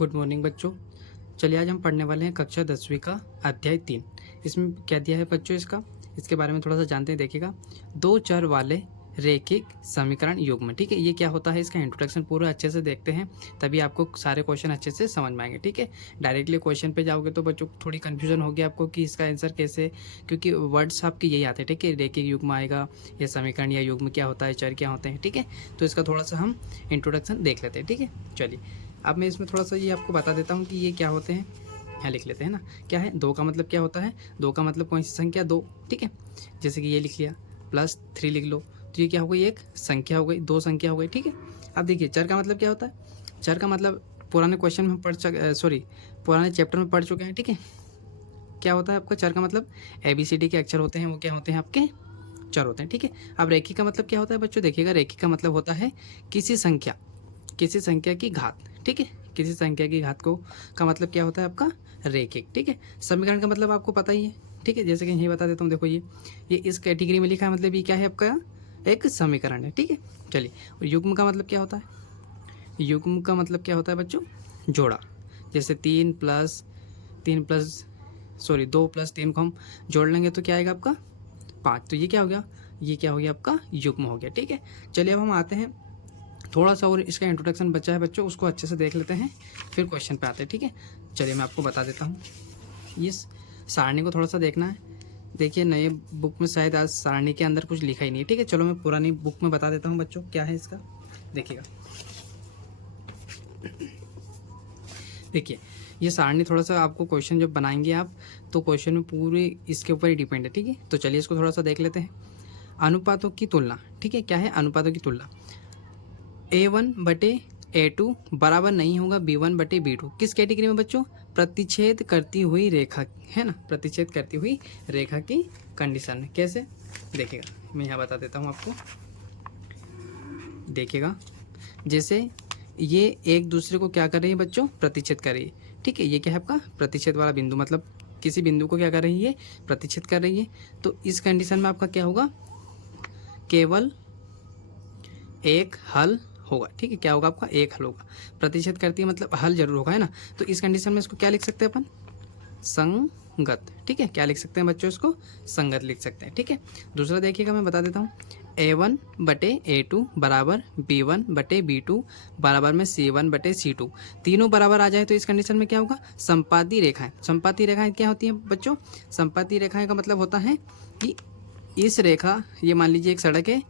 Good morning बच्चों। चलिए आज हम पढ़ने वाले हैं कक्षा 10वीं का अध्याय 3। इसमें क्या दिया है बच्चों, इसके बारे में थोड़ा सा जानते हैं। देखिएगा, दो चर वाले रैखिक समीकरण युग्म। ठीक है, ये क्या होता है, इसका इंट्रोडक्शन पूरा अच्छे से देखते हैं, तभी आपको सारे क्वेश्चन अच्छे से समझ में आएंगे। ठीक है, डायरेक्टली क्वेश्चन पे जाओगे तो बच्चों थोड़ी कन्फ्यूजन होगी आपको कि इसका आंसर कैसे, क्योंकि वर्ड्स आपके यही आते हैं। ठीक है, रैखिक युग्म आएगा या समीकरण या युग्म क्या होता है, चर क्या होते हैं। ठीक है, तो इसका थोड़ा सा हम इंट्रोडक्शन देख लेते हैं। ठीक है, चलिए अब मैं इसमें थोड़ा सा ये आपको बता देता हूँ कि ये क्या होते हैं। यहाँ लिख लेते हैं ना, क्या है दो का मतलब क्या होता है, दो का मतलब कौन सी संख्या, दो। ठीक है, जैसे कि ये लिख लिया +3 लिख लो, तो ये क्या हो गई, एक संख्या हो गई, दो संख्या हो गई। ठीक है, अब देखिए चर का मतलब क्या होता है। चर का मतलब पुराने क्वेश्चन में पुराने चैप्टर में पढ़ चुके हैं। ठीक है, क्या होता है आपका चर का मतलब, ABCD के अक्षर होते हैं वो क्या होते हैं, आपके चर होते हैं। ठीक है, अब रेखी का मतलब क्या होता है बच्चों, देखिएगा रेखी का मतलब होता है किसी संख्या की घात। ठीक है, किसी संख्या की घात को का मतलब क्या होता है आपका, रैखिक। ठीक है, समीकरण का मतलब आपको पता ही है। ठीक है, जैसे कि यही बता देता हूँ, देखो ये इस कैटेगरी में लिखा है, मतलब ये क्या है आपका, एक समीकरण है। ठीक है, चलिए, और युग्म का मतलब क्या होता है, युग्म का मतलब क्या होता है बच्चों, जोड़ा। जैसे 2 + 3 को हम जोड़ लेंगे तो क्या आएगा आपका 5, तो ये क्या हो गया, ये क्या हो गया आपका युग्म हो गया। ठीक है, चलिए अब हम आते हैं, थोड़ा सा और इसका इंट्रोडक्शन बचा है बच्चों, उसको अच्छे से देख लेते हैं, फिर क्वेश्चन पे आते हैं। ठीक है, चलिए मैं आपको बता देता हूँ, इस सारणी को थोड़ा सा देखना है। देखिए नए बुक में शायद आज सारणी के अंदर कुछ लिखा ही नहीं है। ठीक है, चलो मैं पुरानी बुक में बता देता हूँ बच्चों क्या है इसका। देखिएगा, देखिए ये सारणी थोड़ा सा आपको क्वेश्चन जब बनाएंगे आप, तो क्वेश्चन में पूरे इसके ऊपर ही डिपेंड है। ठीक है, तो चलिए इसको थोड़ा सा देख लेते हैं। अनुपातों की तुलना। ठीक है, क्या है अनुपातों की तुलना, A1/A2 बराबर नहीं होगा B1/B2। किस कैटेगरी में बच्चों, प्रतिच्छेद करती हुई रेखा, है ना, प्रतिच्छेद करती हुई रेखा की कंडीशन में। कैसे, देखिएगा मैं यहाँ बता देता हूँ आपको। देखिएगा, जैसे ये एक दूसरे को क्या कर रही है बच्चों, प्रतिच्छेद कर रही है। ठीक है, ये क्या है आपका प्रतिच्छेद वाला बिंदु, मतलब किसी बिंदु को क्या कर रही है, प्रतिच्छेद कर रही है। तो इस कंडीशन में आपका क्या होगा, केवल एक हल होगा। ठीक है, क्या होगा आपका, एक हल होगा। प्रतिशत करती है मतलब हल जरूर होगा, है ना। तो इस कंडीशन में इसको क्या लिख सकते हैं अपन, संगत। ठीक है, क्या लिख सकते हैं बच्चों, इसको संगत लिख सकते हैं। ठीक है, दूसरा देखिएगा मैं बता देता हूँ, A1/A2 बराबर B1/B2 बराबर में C1/C2, तीनों बराबर आ जाए तो इस कंडीशन में क्या होगा, संपाती रेखाएं। संपाती रेखाएं क्या होती हैं बच्चों, संपाती रेखाएं का मतलब होता है कि इस रेखा, ये मान लीजिए एक सड़क है,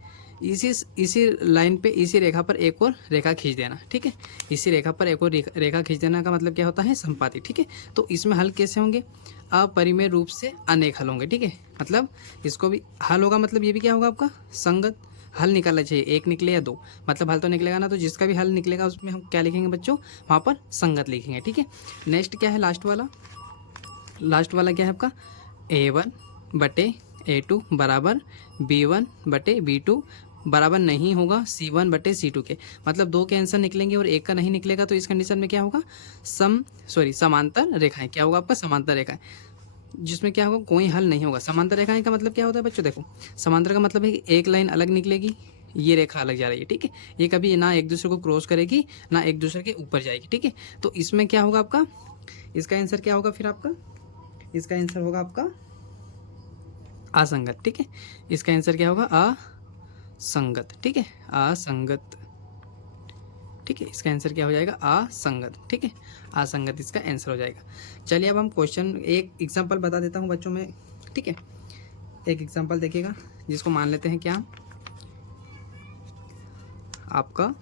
इसी लाइन पे, इसी रेखा पर एक और रेखा खींच देना। ठीक है, इसी रेखा पर एक और रेखा खींच देना का मतलब क्या होता है, संपाती। ठीक है, तो इसमें हल कैसे होंगे, अपरिमेय रूप से अनेक हल होंगे। ठीक है, मतलब इसको भी हल होगा, मतलब ये भी क्या होगा आपका संगत। हल निकालना चाहिए, एक निकले या दो, मतलब हल तो निकलेगा ना, तो जिसका भी हल निकलेगा उसमें हम क्या लिखेंगे बच्चों, वहाँ पर संगत लिखेंगे। ठीक है, नेक्स्ट क्या है, लास्ट वाला क्या है आपका, A1/A2 बराबर B1/B2 बराबर नहीं होगा C1/C2 के, मतलब दो के आंसर निकलेंगे और एक का नहीं निकलेगा। तो इस कंडीशन में क्या होगा, समांतर रेखाएं। क्या होगा आपका, समांतर रेखाएं, जिसमें क्या होगा, कोई हल नहीं होगा। समांतर रेखाएं का मतलब क्या होता है बच्चों, देखो समांतर का मतलब है कि एक लाइन अलग निकलेगी, ये रेखा अलग जा रही है। ठीक है, ये कभी ना एक दूसरे को क्रॉस करेगी ना एक दूसरे के ऊपर जाएगी। ठीक है, तो इसमें क्या होगा आपका, इसका आंसर क्या होगा, फिर आपका इसका आंसर होगा आपका असंगत। ठीक है, इसका आंसर क्या होगा, असंगत। ठीक है, असंगत। ठीक है, इसका आंसर क्या हो जाएगा, असंगत। ठीक है, असंगत इसका आंसर हो जाएगा। चलिए अब हम क्वेश्चन, एक एग्जांपल बता देता हूँ बच्चों में। ठीक है, एक एग्जांपल देखिएगा, जिसको मान लेते हैं क्या, आपका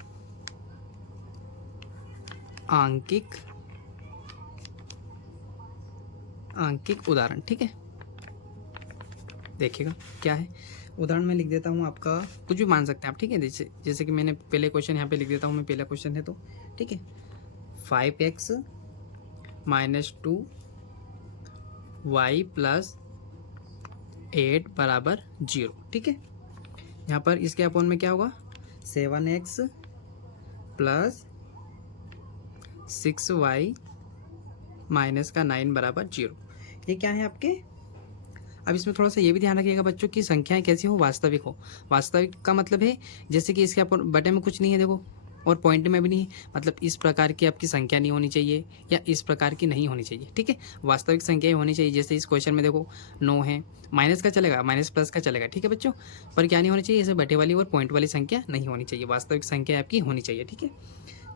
आंकिक उदाहरण। ठीक है, देखिएगा क्या है उदाहरण, में लिख देता हूँ आपका, कुछ भी मान सकते हैं आप। ठीक है, जैसे कि मैंने पहले क्वेश्चन यहाँ पे लिख देता हूँ, मैं पहला क्वेश्चन है तो। ठीक है, 5x - 2y + 8 बराबर 0। ठीक है, यहाँ पर इसके अपोन में क्या होगा, 7x + 6y - 9 बराबर 0। ये क्या है आपके, अब इसमें थोड़ा सा ये भी ध्यान रखिएगा बच्चों की संख्याएं कैसी हो, वास्तविक हो। वास्तविक का मतलब है जैसे कि इसके अपन बटे में कुछ नहीं है, देखो और पॉइंट में भी नहीं, मतलब इस प्रकार की आपकी संख्या नहीं होनी चाहिए या इस प्रकार की नहीं होनी चाहिए, ठीक है। वास्तविक संख्याएं होनी चाहिए। जैसे इस क्वेश्चन में देखो 9 है, माइनस का चलेगा, माइनस प्लस का चलेगा, ठीक है बच्चों, पर क्या नहीं होनी चाहिए, जैसे बटे वाली और पॉइंट वाली संख्या नहीं होनी चाहिए, वास्तविक संख्या आपकी होनी चाहिए, ठीक है।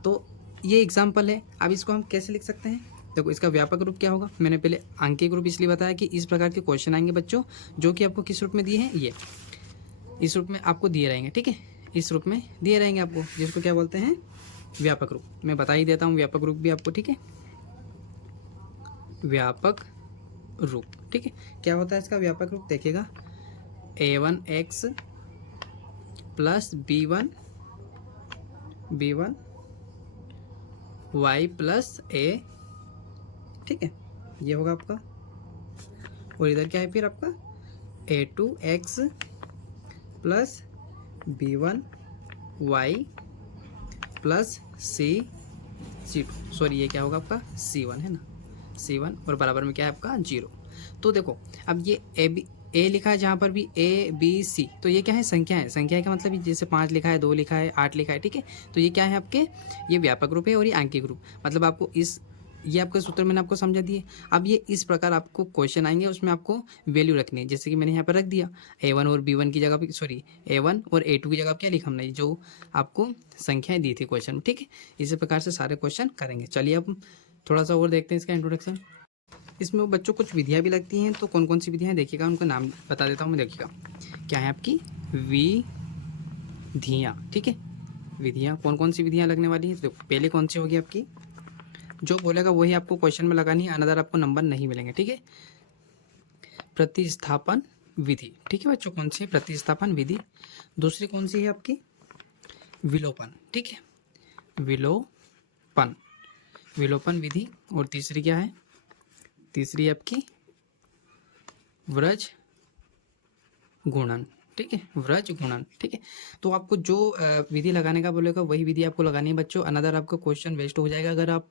तो ये एग्जाम्पल है। अब इसको हम कैसे लिख सकते हैं, देखो इसका व्यापक रूप क्या होगा, मैंने पहले आंकिक रूप इसलिए बताया कि इस प्रकार के क्वेश्चन आएंगे बच्चों जो कि आपको किस रूप में दिए हैं, ये इस रूप में आपको दिए रहेंगे, ठीक है, इस रूप में दिए रहेंगे आपको, जिसको क्या बोलते हैं, व्यापक रूप। मैं बता ही देता हूँ व्यापक रूप भी आपको, ठीक है, व्यापक रूप, ठीक है। क्या होता है इसका व्यापक रूप, देखिएगा a1x plus b1 y plus a, ठीक है, ये होगा आपका। और इधर क्या है फिर आपका a2x plus b1 y plus c2, sorry ये क्या होगा आपका c1 है ना, c1, और बराबर में क्या है आपका 0। तो देखो अब ये ए लिखा है, जहाँ पर भी A B C, तो ये क्या है, संख्या है। संख्या का मतलब जैसे 5 लिखा है, 2 लिखा है, 8 लिखा है, ठीक है। तो ये क्या है आपके, ये व्यापक रूप है और ये आंकिक रूप, मतलब आपको ये आपका सूत्र मैंने आपको समझा दिए। अब ये इस प्रकार आपको क्वेश्चन आएंगे, उसमें आपको वैल्यू रखनी है, जैसे कि मैंने यहाँ पर रख दिया A1 और B1 की जगह पे, सॉरी A1 और A2 की जगह क्या लिखा हमने, जो आपको संख्याएं दी थी क्वेश्चन में, ठीक है। इसी प्रकार से सारे क्वेश्चन करेंगे। चलिए अब थोड़ा सा और देखते हैं इसका इंट्रोडक्शन। इसमें बच्चों कुछ विधियाँ भी लगती हैं, तो कौन कौन सी विधियाँ हैं देखिएगा, उनका नाम बता देता हूँ मैं, देखिएगा क्या है आपकी विधियाँ, ठीक है। विधियाँ कौन कौन सी विधियाँ लगने वाली हैं, तो पहले कौन सी होगी आपकी, जो बोलेगा वही आपको क्वेश्चन में लगानी है, अनदर आपको नंबर नहीं मिलेंगे, ठीक है। प्रतिस्थापन विधि, ठीक है बच्चों, कौन सी है, प्रतिस्थापन विधि। दूसरी कौन सी है आपकी, विलोपन, ठीक है, विलोपन विधि। और तीसरी क्या है, तीसरी आपकी व्रज गुणन, ठीक है, व्रज गुणन, ठीक है। तो आपको जो विधि लगाने का बोलेगा वही विधि आपको लगानी है बच्चों, अनदर आपका क्वेश्चन वेस्ट हो जाएगा अगर आप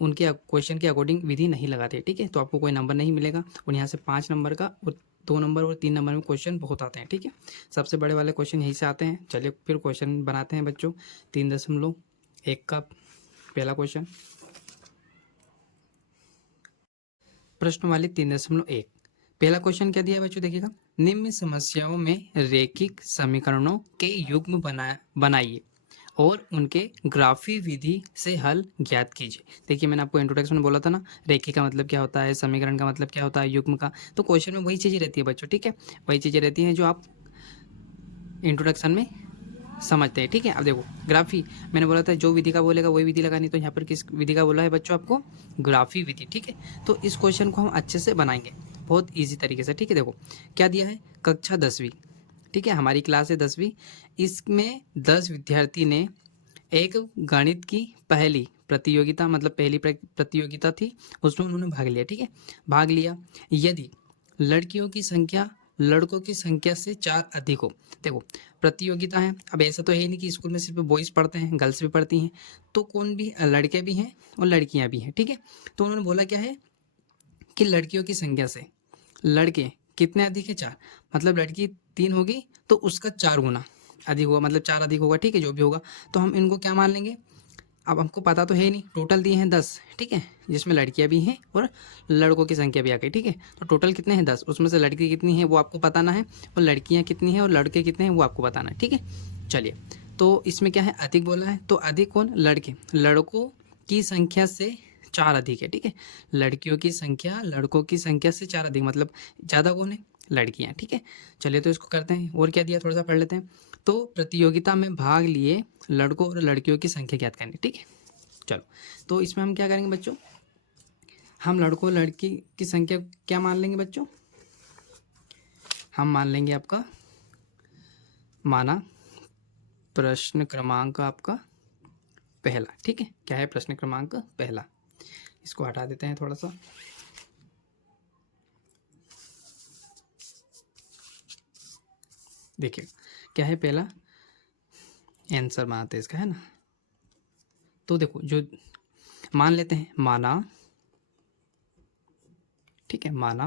उनके क्वेश्चन के अकॉर्डिंग विधि नहीं लगाते, ठीक है। तो आपको कोई नंबर नहीं मिलेगा, और यहाँ से 5 नंबर का और 2 नंबर और 3 नंबर में क्वेश्चन बहुत आते हैं, ठीक है। सबसे बड़े वाले क्वेश्चन यहीं से आते हैं। चलिए फिर क्वेश्चन बनाते हैं बच्चों। 3.1 का पहला क्वेश्चन, प्रश्न वाले 3.1। पहला क्वेश्चन क्या दिया है बच्चों, देखिएगा, निम्न समस्याओं में रेखिक समीकरणों के युग्म बनाइए और उनके ग्राफी विधि से हल ज्ञात कीजिए। देखिए मैंने आपको इंट्रोडक्शन में बोला था ना, रेखिक का मतलब क्या होता है, समीकरण का मतलब क्या होता है, युग्म का। तो क्वेश्चन में वही चीज़ें रहती है बच्चों, ठीक है, वही चीज़ें रहती हैं जो आप इंट्रोडक्शन में समझते हैं, ठीक है। अब देखो ग्राफी, मैंने बोला था जो विधि का बोलेगा वही विधि लगानी, तो यहाँ पर किस विधि का बोला है बच्चों आपको, ग्राफी विधि, ठीक है। तो इस क्वेश्चन को हम अच्छे से बनाएंगे बहुत ईजी तरीके से, ठीक है। देखो क्या दिया है, कक्षा 10वीं, ठीक है, हमारी क्लास है 10वीं, इसमें 10 विद्यार्थी ने एक गणित की पहली प्रतियोगिता, मतलब पहली प्रतियोगिता थी, उसमें उन्होंने भाग लिया, ठीक है, भाग लिया। यदि लड़कियों की संख्या लड़कों की संख्या से 4 अधिक हो, देखो प्रतियोगिता है, अब ऐसा तो है नहीं कि स्कूल में सिर्फ बॉयज़ पढ़ते हैं, गर्ल्स भी पढ़ती हैं, तो कौन भी, लड़के भी हैं और लड़कियां भी हैं, ठीक है। तो उन्होंने बोला क्या है कि लड़कियों की संख्या से लड़के कितने अधिक है, 4, मतलब लड़की 3 होगी तो उसका 4 गुना अधिक होगा, मतलब 4 अधिक होगा, ठीक है, जो भी होगा। तो हम इनको क्या मान लेंगे, अब हमको पता तो है नहीं, टोटल दिए हैं 10, ठीक है, जिसमें लड़कियां भी हैं और लड़कों की संख्या भी आ गई, ठीक है। तो टोटल कितने हैं 10, उसमें से लड़की कितनी है वो आपको बताना है, और लड़कियां कितनी हैं और लड़के कितने हैं वो आपको बताना है, ठीक है। चलिए, तो इसमें क्या है, अधिक बोला है, तो अधिक कौन, लड़के, लड़कों की संख्या से 4 अधिक है, ठीक है। लड़कियों की संख्या लड़कों की संख्या से 4 अधिक, मतलब ज़्यादा कौन है, लड़कियां, ठीक है। चलिए तो इसको करते हैं, और क्या दिया थोड़ा सा पढ़ लेते हैं। तो प्रतियोगिता में भाग लिए लड़कों और लड़कियों की संख्या ज्ञात करनी, ठीक है। चलो, तो इसमें हम क्या करेंगे बच्चों, हम लड़कों लड़की की संख्या क्या मान लेंगे बच्चों, हम मान लेंगे आपका, माना प्रश्न क्रमांक आपका पहला, ठीक है, क्या है, प्रश्न क्रमांक पहला, इसको हटा देते हैं थोड़ा सा। देखिए क्या है, पहला आंसर बनाते हैं इसका, है ना। तो देखो जो मान लेते हैं, माना, ठीक है, माना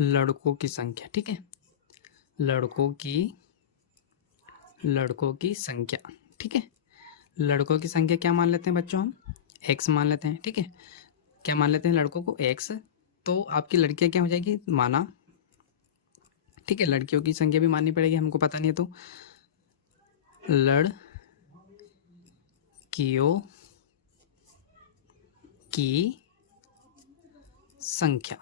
लड़कों की संख्या, ठीक है, लड़कों की लड़कों की संख्या, ठीक है। लड़कों की संख्या क्या मान लेते हैं बच्चों हम, एक्स मान लेते हैं, ठीक है। क्या मान लेते हैं लड़कों को, एक्स। तो आपकी लड़कियां क्या हो जाएगी, माना, ठीक है। लड़कियों की संख्या भी माननी पड़ेगी, हमको पता नहीं है तो लड़कियों की संख्या,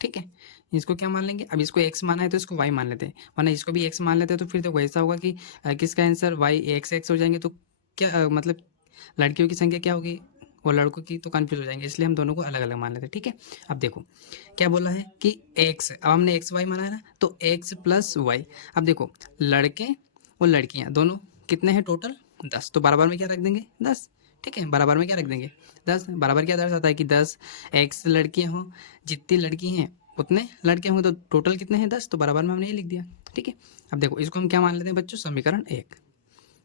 ठीक है। इसको क्या मान लेंगे, अब इसको x माना है तो इसको y मान लेते हैं, वरना इसको भी x मान लेते हैं तो फिर तो ऐसा होगा कि किसका आंसर y x हो जाएंगे, तो क्या मतलब लड़कियों की संख्या क्या होगी, वो लड़कों की, तो कन्फ्यूज हो जाएंगे, इसलिए हम दोनों को अलग अलग मान लेते हैं, ठीक है। अब देखो क्या बोला है कि x, अब हमने x y माना है ना, तो x प्लस वाई। अब देखो लड़के और लड़कियां दोनों कितने हैं टोटल, 10, तो बराबर में क्या रख देंगे, 10, ठीक है। बराबर में क्या रख देंगे, 10। बराबर क्या दर्शाता है कि 10 एक्स लड़कियां हों, जितनी लड़की हैं उतने लड़के होंगे, तो टोटल कितने हैं, 10, तो बराबर में हमने ये लिख दिया, ठीक है। अब देखो इसको हम क्या मान लेते हैं बच्चों, समीकरण 1।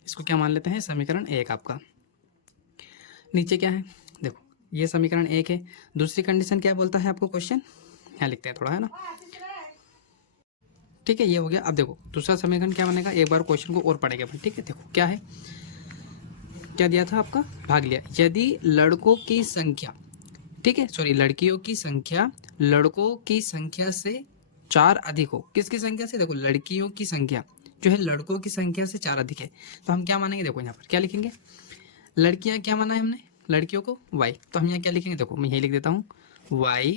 इसको क्या मान लेते हैं, समीकरण 1 आपका। नीचे क्या है, देखो ये समीकरण 1 है। दूसरी कंडीशन क्या बोलता है आपको, क्वेश्चन यहाँ लिखते हैं थोड़ा, है ना, ठीक है। ये हो गया। अब देखो दूसरा समीकरण क्या बनेगा, एक बार क्वेश्चन को और पढ़ेंगे अपन, ठीक है। देखो क्या है, क्या दिया था आपका, भाग लिया। यदि लड़कों की संख्या, ठीक है, सॉरी, लड़कियों की संख्या लड़कों की संख्या से 4 अधिक हो, किसकी संख्या से, देखो लड़कियों की संख्या जो है लड़कों की संख्या से 4 अधिक है, तो हम क्या मानेंगे, देखो यहाँ पर क्या लिखेंगे, लड़कियां क्या माना है हमने, लड़कियों को y, तो हम यहाँ क्या लिखेंगे, देखो मैं यही लिख देता हूँ y,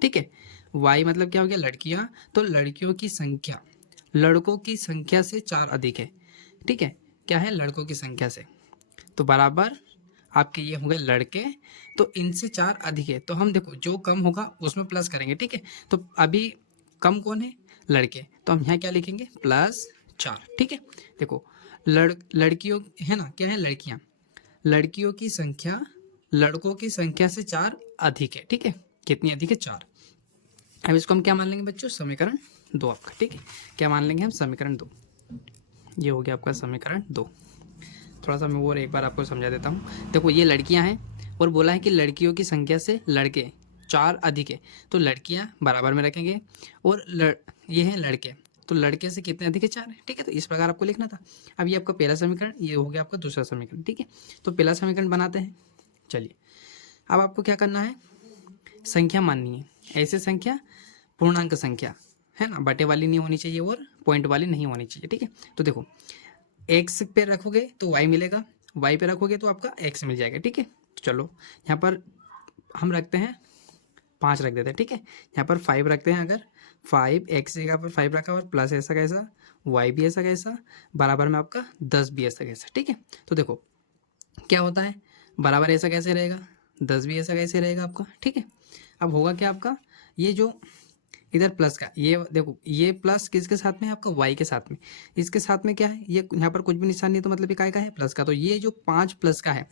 ठीक है। y मतलब क्या हो गया, लड़कियां, तो लड़कियों की संख्या लड़कों की संख्या से 4 अधिक है, ठीक है। क्या है, लड़कों की संख्या से, तो बराबर आपके ये होंगे लड़के, तो इनसे 4 अधिक है, तो हम देखो जो कम होगा उसमें प्लस करेंगे, ठीक है। तो अभी कम कौन है, लड़के, तो हम यहाँ क्या लिखेंगे, +4, ठीक है। देखो लड़कियों है ना, क्या है, लड़कियां, लड़कियों की संख्या लड़कों की संख्या से 4 अधिक है, ठीक है। कितनी अधिक है, 4। अब इसको हम क्या मान लेंगे बच्चों, समीकरण 2 आपका, ठीक है। क्या मान लेंगे हम, समीकरण 2। ये हो गया आपका समीकरण 2। थोड़ा सा मैं और एक बार आपको समझा देता हूँ। देखो ये लड़कियां हैं और बोला है कि लड़कियों की संख्या से लड़के 4 अधिक है, तो लड़कियां बराबर में रखेंगे, और ये हैं लड़के, तो लड़के से कितने अधिक है, 4 है, ठीक है। तो इस प्रकार आपको लिखना था। अब ये आपका पहला समीकरण, ये हो गया आपका दूसरा समीकरण, ठीक है। तो पहला समीकरण बनाते हैं, चलिए। अब आपको क्या करना है, संख्या माननी है, ऐसे संख्या पूर्णांक संख्या, है ना, बटे वाली नहीं होनी चाहिए और पॉइंट वाली नहीं होनी चाहिए, ठीक है। तो देखो एक्स पे रखोगे तो वाई मिलेगा, वाई पे रखोगे तो आपका एक्स मिल जाएगा, ठीक है। तो चलो यहाँ पर हम रखते हैं 5 रख देते हैं, ठीक है। यहाँ पर 5 रखते हैं, अगर 5 एक्स जगह पर 5 रखा और प्लस ऐसा कैसा, वाई भी ऐसा कैसा, बराबर में आपका 10 भी ऐसा कैसा, ठीक है। तो देखो क्या होता है, बराबर ऐसा कैसे रहेगा, 10 भी ऐसा कैसे रहेगा आपका, ठीक है। अब होगा क्या आपका, ये जो इधर प्लस का, ये देखो ये प्लस किसके साथ में है, आपका वाई के साथ में, इसके साथ में क्या है, ये यहाँ पर कुछ भी निशान नहीं, तो मतलब ये काय का है, प्लस का, तो ये जो 5 प्लस का है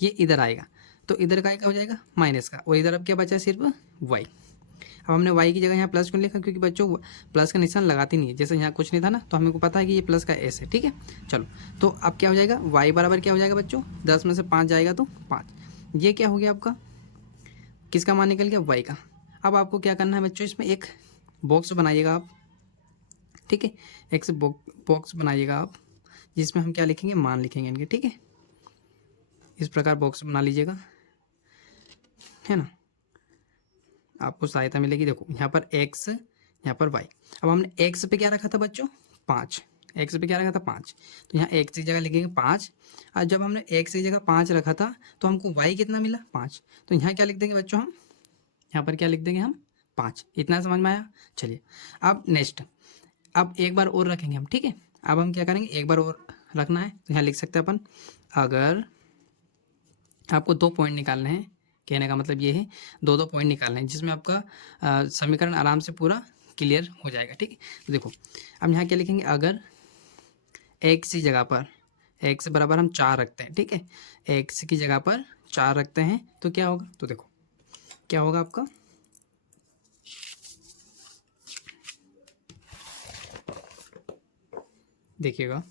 ये इधर आएगा, तो इधर काय का हो जाएगा, माइनस का, और इधर अब क्या बचा है, सिर्फ वाई। अब हमने वाई की जगह यहाँ प्लस क्यों लिखा, क्योंकि बच्चों प्लस का निशान लगाती नहीं है, जैसे यहाँ कुछ नहीं था ना, तो हमें को पता है कि ये प्लस का एस है, ठीक है। चलो तो अब क्या हो जाएगा, वाई बराबर क्या हो जाएगा बच्चों, 10 में से 5 जाएगा तो 5, ये क्या हो गया आपका, किसका मान निकल गया, वाई का। अब आपको क्या करना है बच्चों, इसमें एक बॉक्स बनाइएगा आप, ठीक है। एक से बॉक्स बनाइएगा आप, जिसमें हम क्या लिखेंगे, मान लिखेंगे इनके, ठीक है। इस प्रकार बॉक्स बना लीजिएगा, है ना, आपको सहायता मिलेगी। देखो यहाँ पर एक्स, यहाँ पर वाई। अब हमने एक्स पे क्या रखा था बच्चों, 5, एक्स पे क्या रखा था, 5, तो यहाँ एक्स की जगह लिखेंगे 5, और जब हमने एक्स की जगह 5 रखा था तो हमको वाई कितना मिला, 5, तो यहाँ क्या लिख देंगे बच्चों हम, यहाँ पर क्या लिख देंगे हम, 5। इतना समझ में आया, चलिए। अब नेक्स्ट, अब एक बार और रखेंगे हम, ठीक है। अब हम क्या करेंगे, एक बार और रखना है, तो यहाँ लिख सकते हैं अपन, अगर आपको 2 पॉइंट निकालने हैं, कहने का मतलब ये है 2 पॉइंट निकालने हैं, जिसमें आपका समीकरण आराम से पूरा क्लियर हो जाएगा, ठीक है। तो देखो अब यहाँ क्या लिखेंगे, अगर एक्स की जगह पर एक्स बराबर हम 4 रखते हैं, ठीक है, एक्स की जगह पर 4 रखते हैं तो क्या होगा, तो देखो क्या होगा आपका, देखिएगा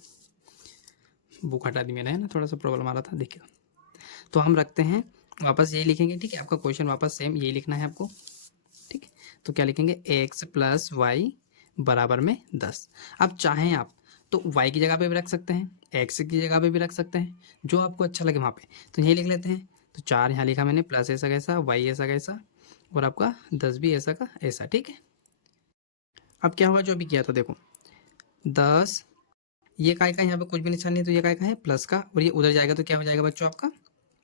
बुक हटा दी मैंने, है ना, थोड़ा सा प्रॉब्लम आ रहा था, देखिएगा। तो हम रखते हैं वापस यही लिखेंगे, ठीक है। आपका क्वेश्चन वापस सेम यही लिखना है आपको, ठीक है। तो क्या लिखेंगे, एक्स प्लस वाई बराबर में 10। अब चाहें आप तो y की जगह पे भी रख सकते हैं, x की जगह पे भी रख सकते हैं, जो आपको अच्छा लगे वहाँ पे। तो यही लिख लेते हैं। तो 4 यहाँ लिखा मैंने, प्लस ऐसा कैसा, y ऐसा कैसा, और आपका 10 भी ऐसा का ऐसा, ठीक है। अब क्या हुआ, जो अभी किया था देखो, 10, ये काय का यहाँ पे कुछ भी निशान नहीं, तो ये काय का है प्लस का, और ये उधर जाएगा तो क्या हो जाएगा बच्चों आपका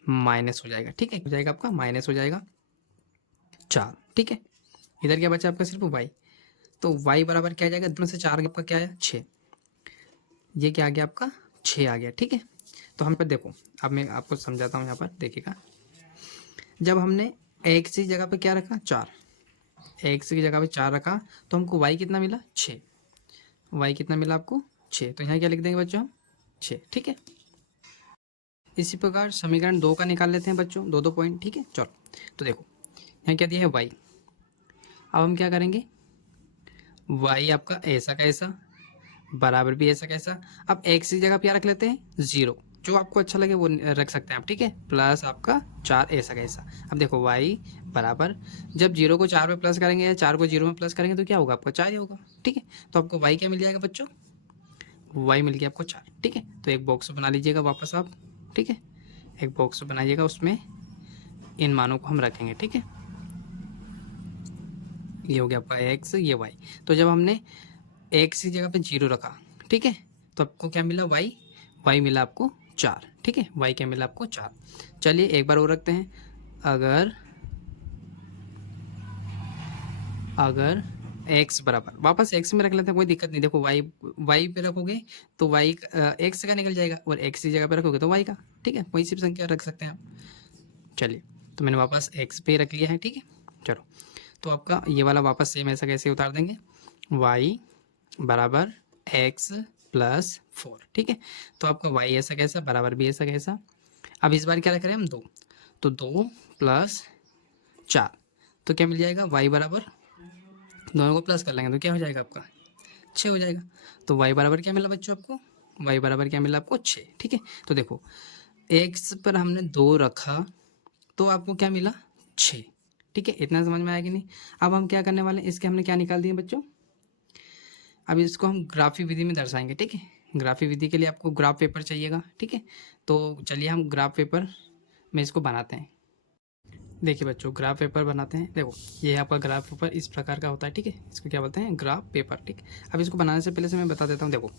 माइनस हो जाएगा, ठीक है। हो जाएगा आपका माइनस हो जाएगा 4, ठीक है। इधर क्या बचा आपका सिर्फ y, तो y बराबर क्या आ जाएगा, दोनों से 4 आपका क्या आया 6, ये क्या आ गया आपका 6 आ गया, ठीक है। तो हम पर देखो, अब मैं आपको समझाता हूँ, यहाँ पर देखिएगा, जब हमने x की जगह पे क्या रखा 4, x की जगह पे 4 रखा, तो हमको y कितना मिला 6, y कितना मिला आपको 6, तो यहाँ क्या लिख देंगे बच्चों हम 6, ठीक है। इसी प्रकार समीकरण 2 का निकाल लेते हैं बच्चों, दो पॉइंट, ठीक है। चलो, तो देखो यहाँ क्या दिया है y, अब हम क्या करेंगे, y आपका ऐसा का ऐसा बराबर भी ऐसा कैसा, अब x की जगह पे क्या रख लेते हैं 0, जो आपको अच्छा लगे वो रख सकते हैं आप, ठीक है, प्लस आपका 4 ऐसा कैसा। अब देखो y बराबर, जब 0 को 4 में प्लस करेंगे या 4 को 0 में प्लस करेंगे तो क्या होगा आपका 4 ही होगा, ठीक है। तो आपको y क्या मिल जाएगा बच्चों, y मिल गया आपको 4, ठीक है। तो एक बॉक्स बना लीजिएगा वापस आप, ठीक है, एक बॉक्स बनाइएगा, उसमें इन मानों को हम रखेंगे, ठीक है। ये हो गया आपका x, ये y। तो जब हमने x की जगह पे 0 रखा, ठीक है, तो आपको क्या मिला y मिला आपको 4, ठीक है, y क्या मिला आपको 4। चलिए एक बार और रखते हैं, अगर x बराबर, वापस x में रख लेते हैं, कोई दिक्कत नहीं। देखो y पे रखोगे तो y x का निकल जाएगा, और x की जगह पे रखोगे तो y का, ठीक है, कोई सी भी संख्या रख सकते हैं आप। चलिए, तो मैंने वापस x पे रख लिया है, ठीक है। चलो, तो आपका ये वाला वापस सेम ऐसा कैसे उतार देंगे, y बराबर x प्लस 4, ठीक है। तो आपका y ऐसा कैसा बराबर भी ऐसा कैसा। अब इस बार क्या रख रहे हैं हम 2, तो 2 प्लस 4, तो क्या मिल जाएगा y बराबर, दोनों को प्लस कर लेंगे तो क्या हो जाएगा आपका 6 हो जाएगा। तो y बराबर क्या मिला बच्चों आपको, y बराबर क्या मिला आपको 6, ठीक है। तो देखो x पर हमने 2 रखा तो आपको क्या मिला 6, ठीक है। इतना समझ में आया कि नहीं। अब हम क्या करने वाले हैं, इसके हमने क्या निकाल दिए बच्चों, अब इसको हम ग्राफी विधि में दर्शाएंगे, ठीक है। ग्राफी विधि के लिए आपको ग्राफ पेपर चाहिएगा, ठीक है। तो चलिए हम ग्राफ पेपर में इसको बनाते हैं। देखिए बच्चों, ग्राफ पेपर बनाते हैं। देखो ये आपका ग्राफ पेपर इस प्रकार का होता है, ठीक है, इसको क्या बोलते हैं ग्राफ पेपर, ठीक। अब इसको बनाने से पहले से मैं बता देता हूँ। देखो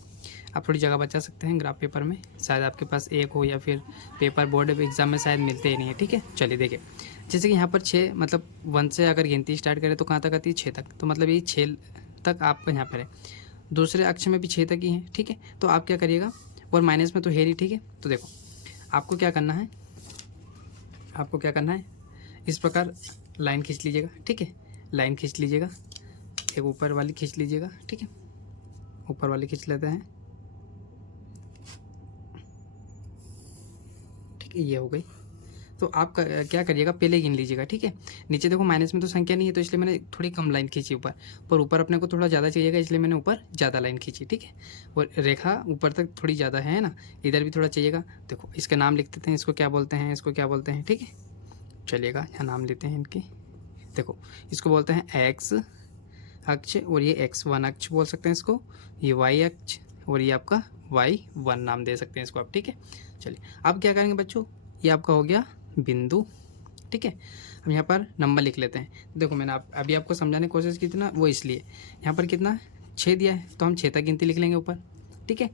आप थोड़ी जगह बचा सकते हैं ग्राफ पेपर में, शायद आपके पास एक हो, या फिर पेपर बोर्ड एग्जाम में शायद मिलते ही नहीं है, ठीक है। चलिए देखिए, जैसे कि यहाँ पर 6, मतलब 1 से अगर गिनती स्टार्ट करें तो कहाँ तक आती है 6 तक, तो मतलब ये 6 तक आपका यहाँ पर है। दूसरे अक्ष में भी 6 तक ही है, ठीक है। तो आप क्या करिएगा, और माइनस में तो है ही, ठीक है। तो देखो आपको क्या करना है, आपको क्या करना है, इस प्रकार लाइन खींच लीजिएगा, ठीक है, लाइन खींच लीजिएगा, एक ऊपर वाली खींच लीजिएगा, ठीक है, ऊपर वाली खींच लेते हैं, ठीक है, ये हो गई। तो आप क्या करिएगा, पहले गिन लीजिएगा, ठीक है। नीचे देखो माइनस में तो संख्या नहीं है, तो इसलिए मैंने थोड़ी कम लाइन खींची ऊपर, पर ऊपर अपने को थोड़ा ज़्यादा चाहिएगा, इसलिए मैंने ऊपर ज़्यादा लाइन खींची, ठीक है। और रेखा ऊपर तक थोड़ी ज़्यादा है ना, इधर भी थोड़ा चाहिएगा। देखो इसका नाम लिख देते हैं, इसको क्या बोलते हैं, इसको क्या बोलते हैं, ठीक है। चलिएगा यहाँ नाम लेते हैं इनके। देखो इसको बोलते हैं एक्स अक्ष, और ये x1 अक्ष बोल सकते हैं इसको, ये y अक्ष, और ये आपका y1 नाम दे सकते हैं इसको आप, ठीक है। चलिए अब क्या करेंगे बच्चों, ये आपका हो गया बिंदु, ठीक है। हम यहाँ पर नंबर लिख लेते हैं। देखो मैंने अभी आपको समझाने की कोशिश की थी ना, वो इसलिए यहाँ पर कितना 6 दिया है, तो हम 6 तक गिनती लिख लेंगे ऊपर, ठीक है।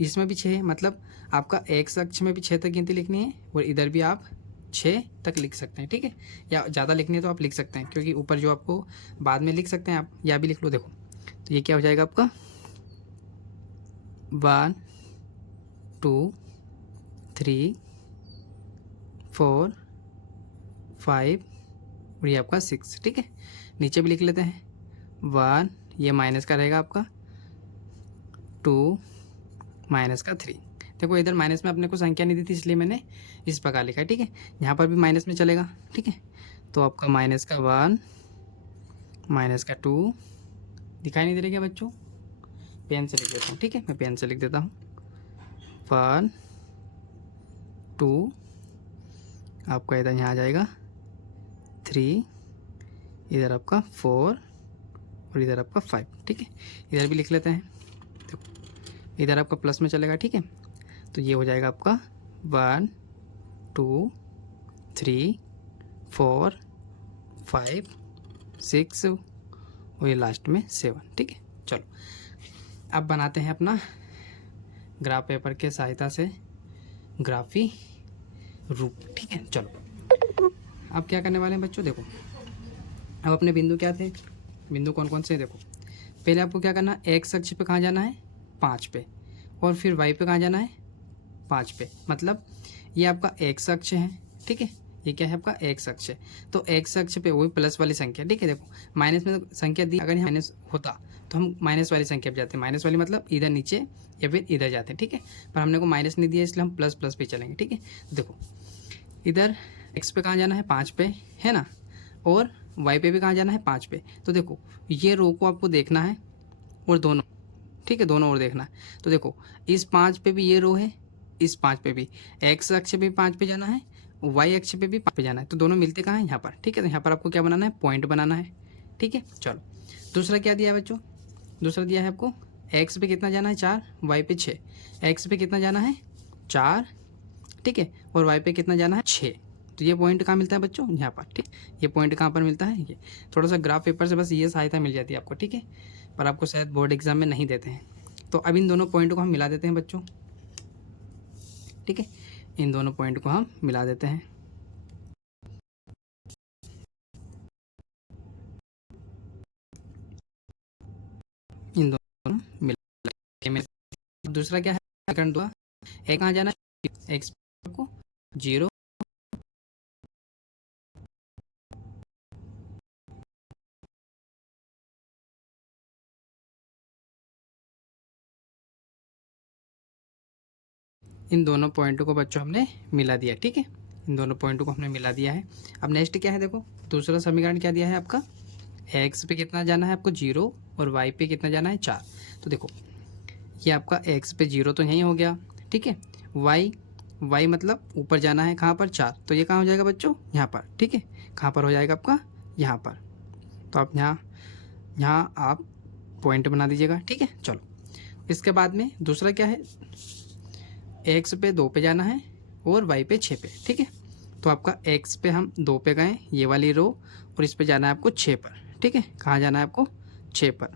इसमें भी 6 है, मतलब आपका x अक्ष में भी 6 तक गिनती लिखनी है, और इधर भी आप 6 तक लिख सकते हैं, ठीक है। या ज़्यादा लिखनी है तो आप लिख सकते हैं, क्योंकि ऊपर जो आपको बाद में लिख सकते हैं आप, या भी लिख लो। देखो तो ये क्या हो जाएगा आपका 1 2 3 4 5, और ये आपका 6, ठीक है। नीचे भी लिख लेते हैं 1, ये माइनस का रहेगा आपका 2, माइनस का 3। देखो इधर माइनस में अपने को संख्या नहीं दी थी, इसलिए मैंने इस प्रकार लिखा है, ठीक है। यहाँ पर भी माइनस में चलेगा, ठीक है। तो आपका माइनस का 1, माइनस का 2, दिखाई नहीं दे रहा क्या बच्चों, पेन से लिख देता हूँ, ठीक है, मैं पेन से लिख देता हूँ 1 2, आपका इधर यहाँ आ जाएगा 3, इधर आपका 4, और इधर आपका 5, ठीक है। इधर भी लिख लेते हैं, देखो इधर आपका प्लस में चलेगा, ठीक है। तो ये हो जाएगा आपका 1 2 3 4 5 6 और ये लास्ट में 7, ठीक है। चलो अब बनाते हैं अपना ग्राफ पेपर के सहायता से ग्राफी रूप, ठीक है। चलो अब क्या करने वाले हैं बच्चों, देखो अब अपने बिंदु क्या थे, बिंदु कौन कौन से, देखो पहले आपको क्या करना है, एक्स अक्ष पे कहाँ जाना है 5 पे, और फिर वाई पे कहाँ जाना है 5 पे। मतलब ये आपका एक्स अक्ष है, ठीक है, ये क्या है आपका एक्स अक्ष है। तो एक्स अक्ष पे वही प्लस वाली संख्या, ठीक है। देखो माइनस में संख्या दी, अगर यहाँ माइनस होता तो हम माइनस वाली संख्या पे जाते हैं, माइनस वाली मतलब इधर नीचे या फिर इधर जाते हैं, ठीक है। पर हमने को माइनस नहीं दिया इसलिए हम प्लस प्लस पे चलेंगे, ठीक है। देखो इधर एक्स पे कहाँ जाना है 5 पे, है ना, और वाई पे भी कहाँ जाना है 5 पे। तो देखो ये रो को आपको देखना है और दोनों, ठीक है, दोनों ओर देखना है। तो देखो इस 5 पे भी ये रो है, इस 5 पे भी, एक्स अक्ष पे भी 5 पे जाना है, वाई अक्ष पे भी 5 पे जाना है। तो दोनों मिलते कहाँ हैं, यहाँ पर, ठीक है। तो यहाँ पर आपको क्या बनाना है, पॉइंट बनाना है, ठीक है। चलो दूसरा क्या दिया है बच्चों, दूसरा दिया है आपको एक्स पे कितना जाना है 4, वाई पे 6, एक्स पे कितना जाना है 4, ठीक है, और वाई पे कितना जाना है 6। तो ये पॉइंट कहाँ मिलता है बच्चों, यहाँ पर, ठीक। ये पॉइंट कहाँ पर मिलता है, ये थोड़ा सा ग्राफ पेपर से बस ये सहायता मिल जाती है आपको, ठीक है, पर आपको शायद बोर्ड एग्जाम में नहीं देते हैं। तो अब इन दोनों पॉइंट को हम मिला देते हैं बच्चों, ठीक है, इन दोनों पॉइंट को हम मिला देते हैं। इन दोनों मिला, दूसरा क्या है करंट हुआ, एक कहाँ जाना है एक्स को 0, इन दोनों पॉइंटों को बच्चों हमने मिला दिया, ठीक है, इन दोनों पॉइंटों को हमने मिला दिया है। अब नेक्स्ट क्या है, देखो दूसरा समीकरण क्या दिया है आपका, एक्स पे कितना जाना है आपको 0 और वाई पे कितना जाना है 4। तो देखो ये आपका एक्स पे 0 तो यहीं हो गया, ठीक है, वाई मतलब ऊपर जाना है कहाँ पर 4, तो ये कहाँ हो जाएगा बच्चों, यहाँ पर, ठीक है, कहाँ पर हो जाएगा आपका, यहाँ पर। तो आप यहाँ आप पॉइंट बना दीजिएगा, ठीक है। चलो इसके बाद में दूसरा क्या है, एक्स पे 2 पे जाना है और वाई पे 6 पे, ठीक है। तो आपका एक्स पे हम 2 पे गए, ये वाली रो, और इस पे जाना है आपको 6 पर, ठीक है, कहाँ जाना है आपको 6 पर।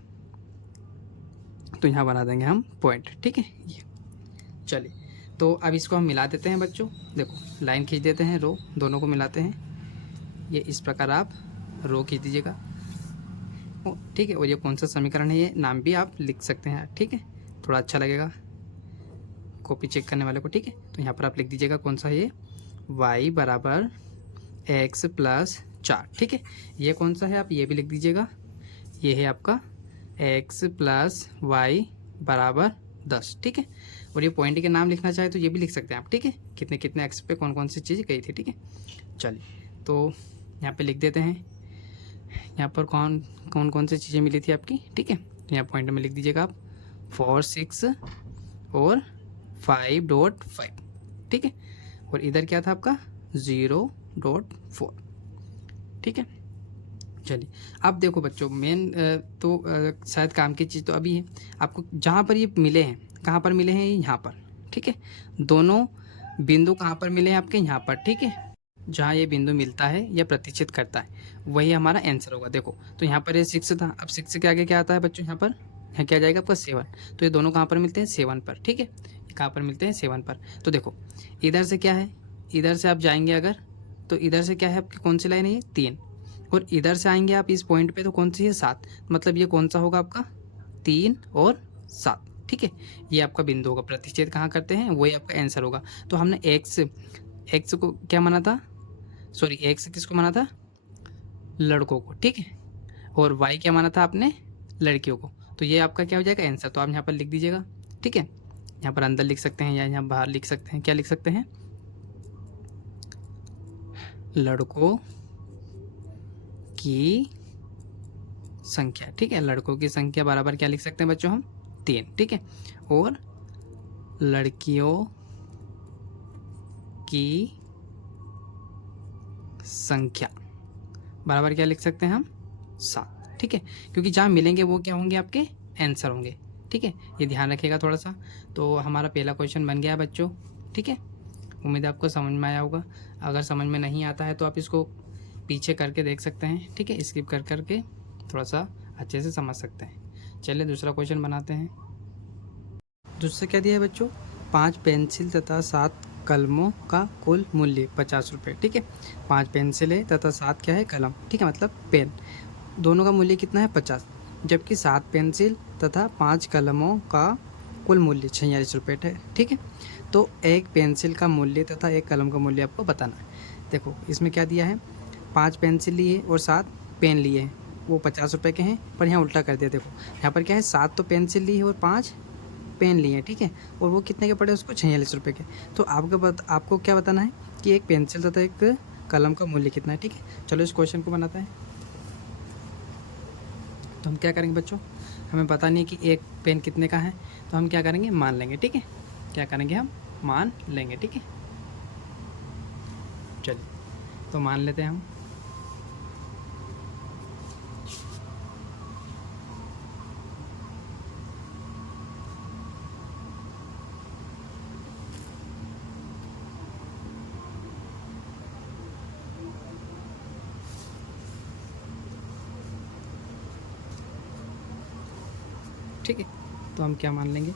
तो यहाँ बना देंगे हम पॉइंट, ठीक है। ये चलिए तो अब इसको हम मिला देते हैं बच्चों, देखो लाइन खींच देते हैं, रो दोनों को मिलाते हैं, ये इस प्रकार आप रो खींच दीजिएगा, ठीक है। और ये कौन सा समीकरण है, ये नाम भी आप लिख सकते हैं, ठीक है, थोड़ा अच्छा लगेगा कॉपी चेक करने वाले को, ठीक है। तो यहाँ पर आप लिख दीजिएगा कौन सा, ये y बराबर एक्स प्लस 4, ठीक है। ये कौन सा है आप ये भी लिख दीजिएगा, ये है आपका x प्लस वाई बराबर 10, ठीक है। और ये पॉइंट के नाम लिखना चाहे तो ये भी लिख सकते हैं आप, ठीक है, कितने कितने एक्स पे कौन कौन सी चीज़ गई थी, ठीक है। चलिए तो यहाँ पे लिख देते हैं, यहाँ पर कौन कौन सी चीज़ें मिली थी आपकी, ठीक है। तो यहाँ पॉइंट में लिख दीजिएगा आप 4 6 और 5.5, ठीक है, और इधर क्या था आपका 0.4, ठीक है। चलिए अब देखो बच्चों मेन तो शायद काम की चीज़ तो अभी है आपको, जहाँ पर ये मिले हैं, कहाँ पर मिले हैं, यहाँ पर, ठीक है। दोनों बिंदु कहाँ पर मिले हैं आपके, यहाँ पर, ठीक है, जहाँ ये बिंदु मिलता है या प्रतिच्छेद करता है वही हमारा आंसर होगा। देखो तो यहाँ पर ये 6 था, अब 6 के आगे क्या आता है बच्चों, यहाँ पर यहाँ क्या आ जाएगा आपका 7। तो ये दोनों कहाँ पर मिलते हैं 7 पर, ठीक है, कहाँ पर मिलते हैं 7 पर। तो देखो इधर से क्या है, इधर से आप जाएंगे अगर, तो इधर से क्या है आपकी कौन सी लाइन है, ये 3, और इधर से आएंगे आप इस पॉइंट पे तो कौन सी है 7, मतलब ये कौन सा होगा आपका 3 और 7, ठीक है। ये आपका बिंदु होगा, प्रतिच्छेद कहाँ करते हैं वही आपका आंसर होगा। तो हमने एक्स को क्या माना था, सॉरी एक्स किसको माना था, लड़कों को, ठीक है, और वाई क्या माना था आपने, लड़कियों को। तो ये आपका क्या हो जाएगा आंसर। तो आप यहाँ पर लिख दीजिएगा, ठीक है, यहाँ पर अंदर लिख सकते हैं या यहाँ बाहर लिख सकते हैं, क्या लिख सकते हैं, लड़कों की संख्या, ठीक है, लड़कों की संख्या बराबर क्या लिख सकते हैं बच्चों हम 3, ठीक है, और लड़कियों की संख्या बराबर क्या लिख सकते हैं हम 7, ठीक है, क्योंकि जहाँ मिलेंगे वो क्या होंगे आपके आंसर होंगे, ठीक है, ये ध्यान रखिएगा थोड़ा सा। तो हमारा पहला क्वेश्चन बन गया है बच्चों। ठीक है, उम्मीद है आपको समझ में आया होगा। अगर समझ में नहीं आता है तो आप इसको पीछे करके देख सकते हैं। ठीक है, स्किप कर करके थोड़ा सा अच्छे से समझ सकते हैं। चलिए दूसरा क्वेश्चन बनाते हैं। दूसरा क्या दिया है बच्चों, 5 पेंसिल तथा 7 कलमों का कुल मूल्य 50 रुपये। ठीक है, 5 पेंसिल है तथा 7 क्या है कलम। ठीक है, मतलब पेन, दोनों का मूल्य कितना है 50, जबकि 7 पेंसिल तथा 5 कलमों का कुल मूल्य 46 रुपये है। ठीक है, तो एक पेंसिल का मूल्य तथा एक कलम का मूल्य आपको बताना है। देखो इसमें क्या दिया है, 5 पेंसिल लिए और 7 पेन लिए हैं, वो 50 रुपये के हैं, पर यहाँ उल्टा कर दिया। देखो यहाँ पर क्या है, 7 तो पेंसिल ली है और 5 पेन लिए हैं। ठीक है, और वो कितने के पड़े उसको 46 रुपये के। तो आपको क्या बताना है कि एक पेंसिल तथा एक कलम का मूल्य कितना है। ठीक है, चलो इस क्वेश्चन को बनाते हैं। तो हम क्या करेंगे बच्चों, हमें पता नहीं कि एक पेन कितने का है, तो हम क्या करेंगे मान लेंगे। ठीक है, क्या करेंगे हम मान लेंगे। ठीक है, चलिए तो मान लेते हैं हम। ठीक है, तो हम क्या मान लेंगे,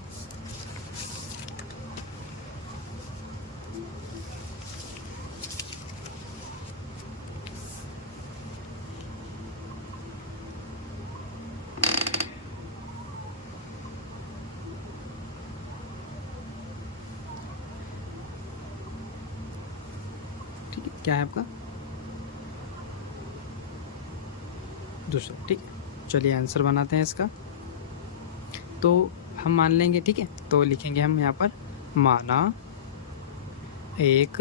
ठीक है, क्या है आपका दूसरा। ठीक है, चलिए आंसर बनाते हैं इसका। तो हम मान लेंगे। ठीक है, तो लिखेंगे हम यहाँ पर, माना एक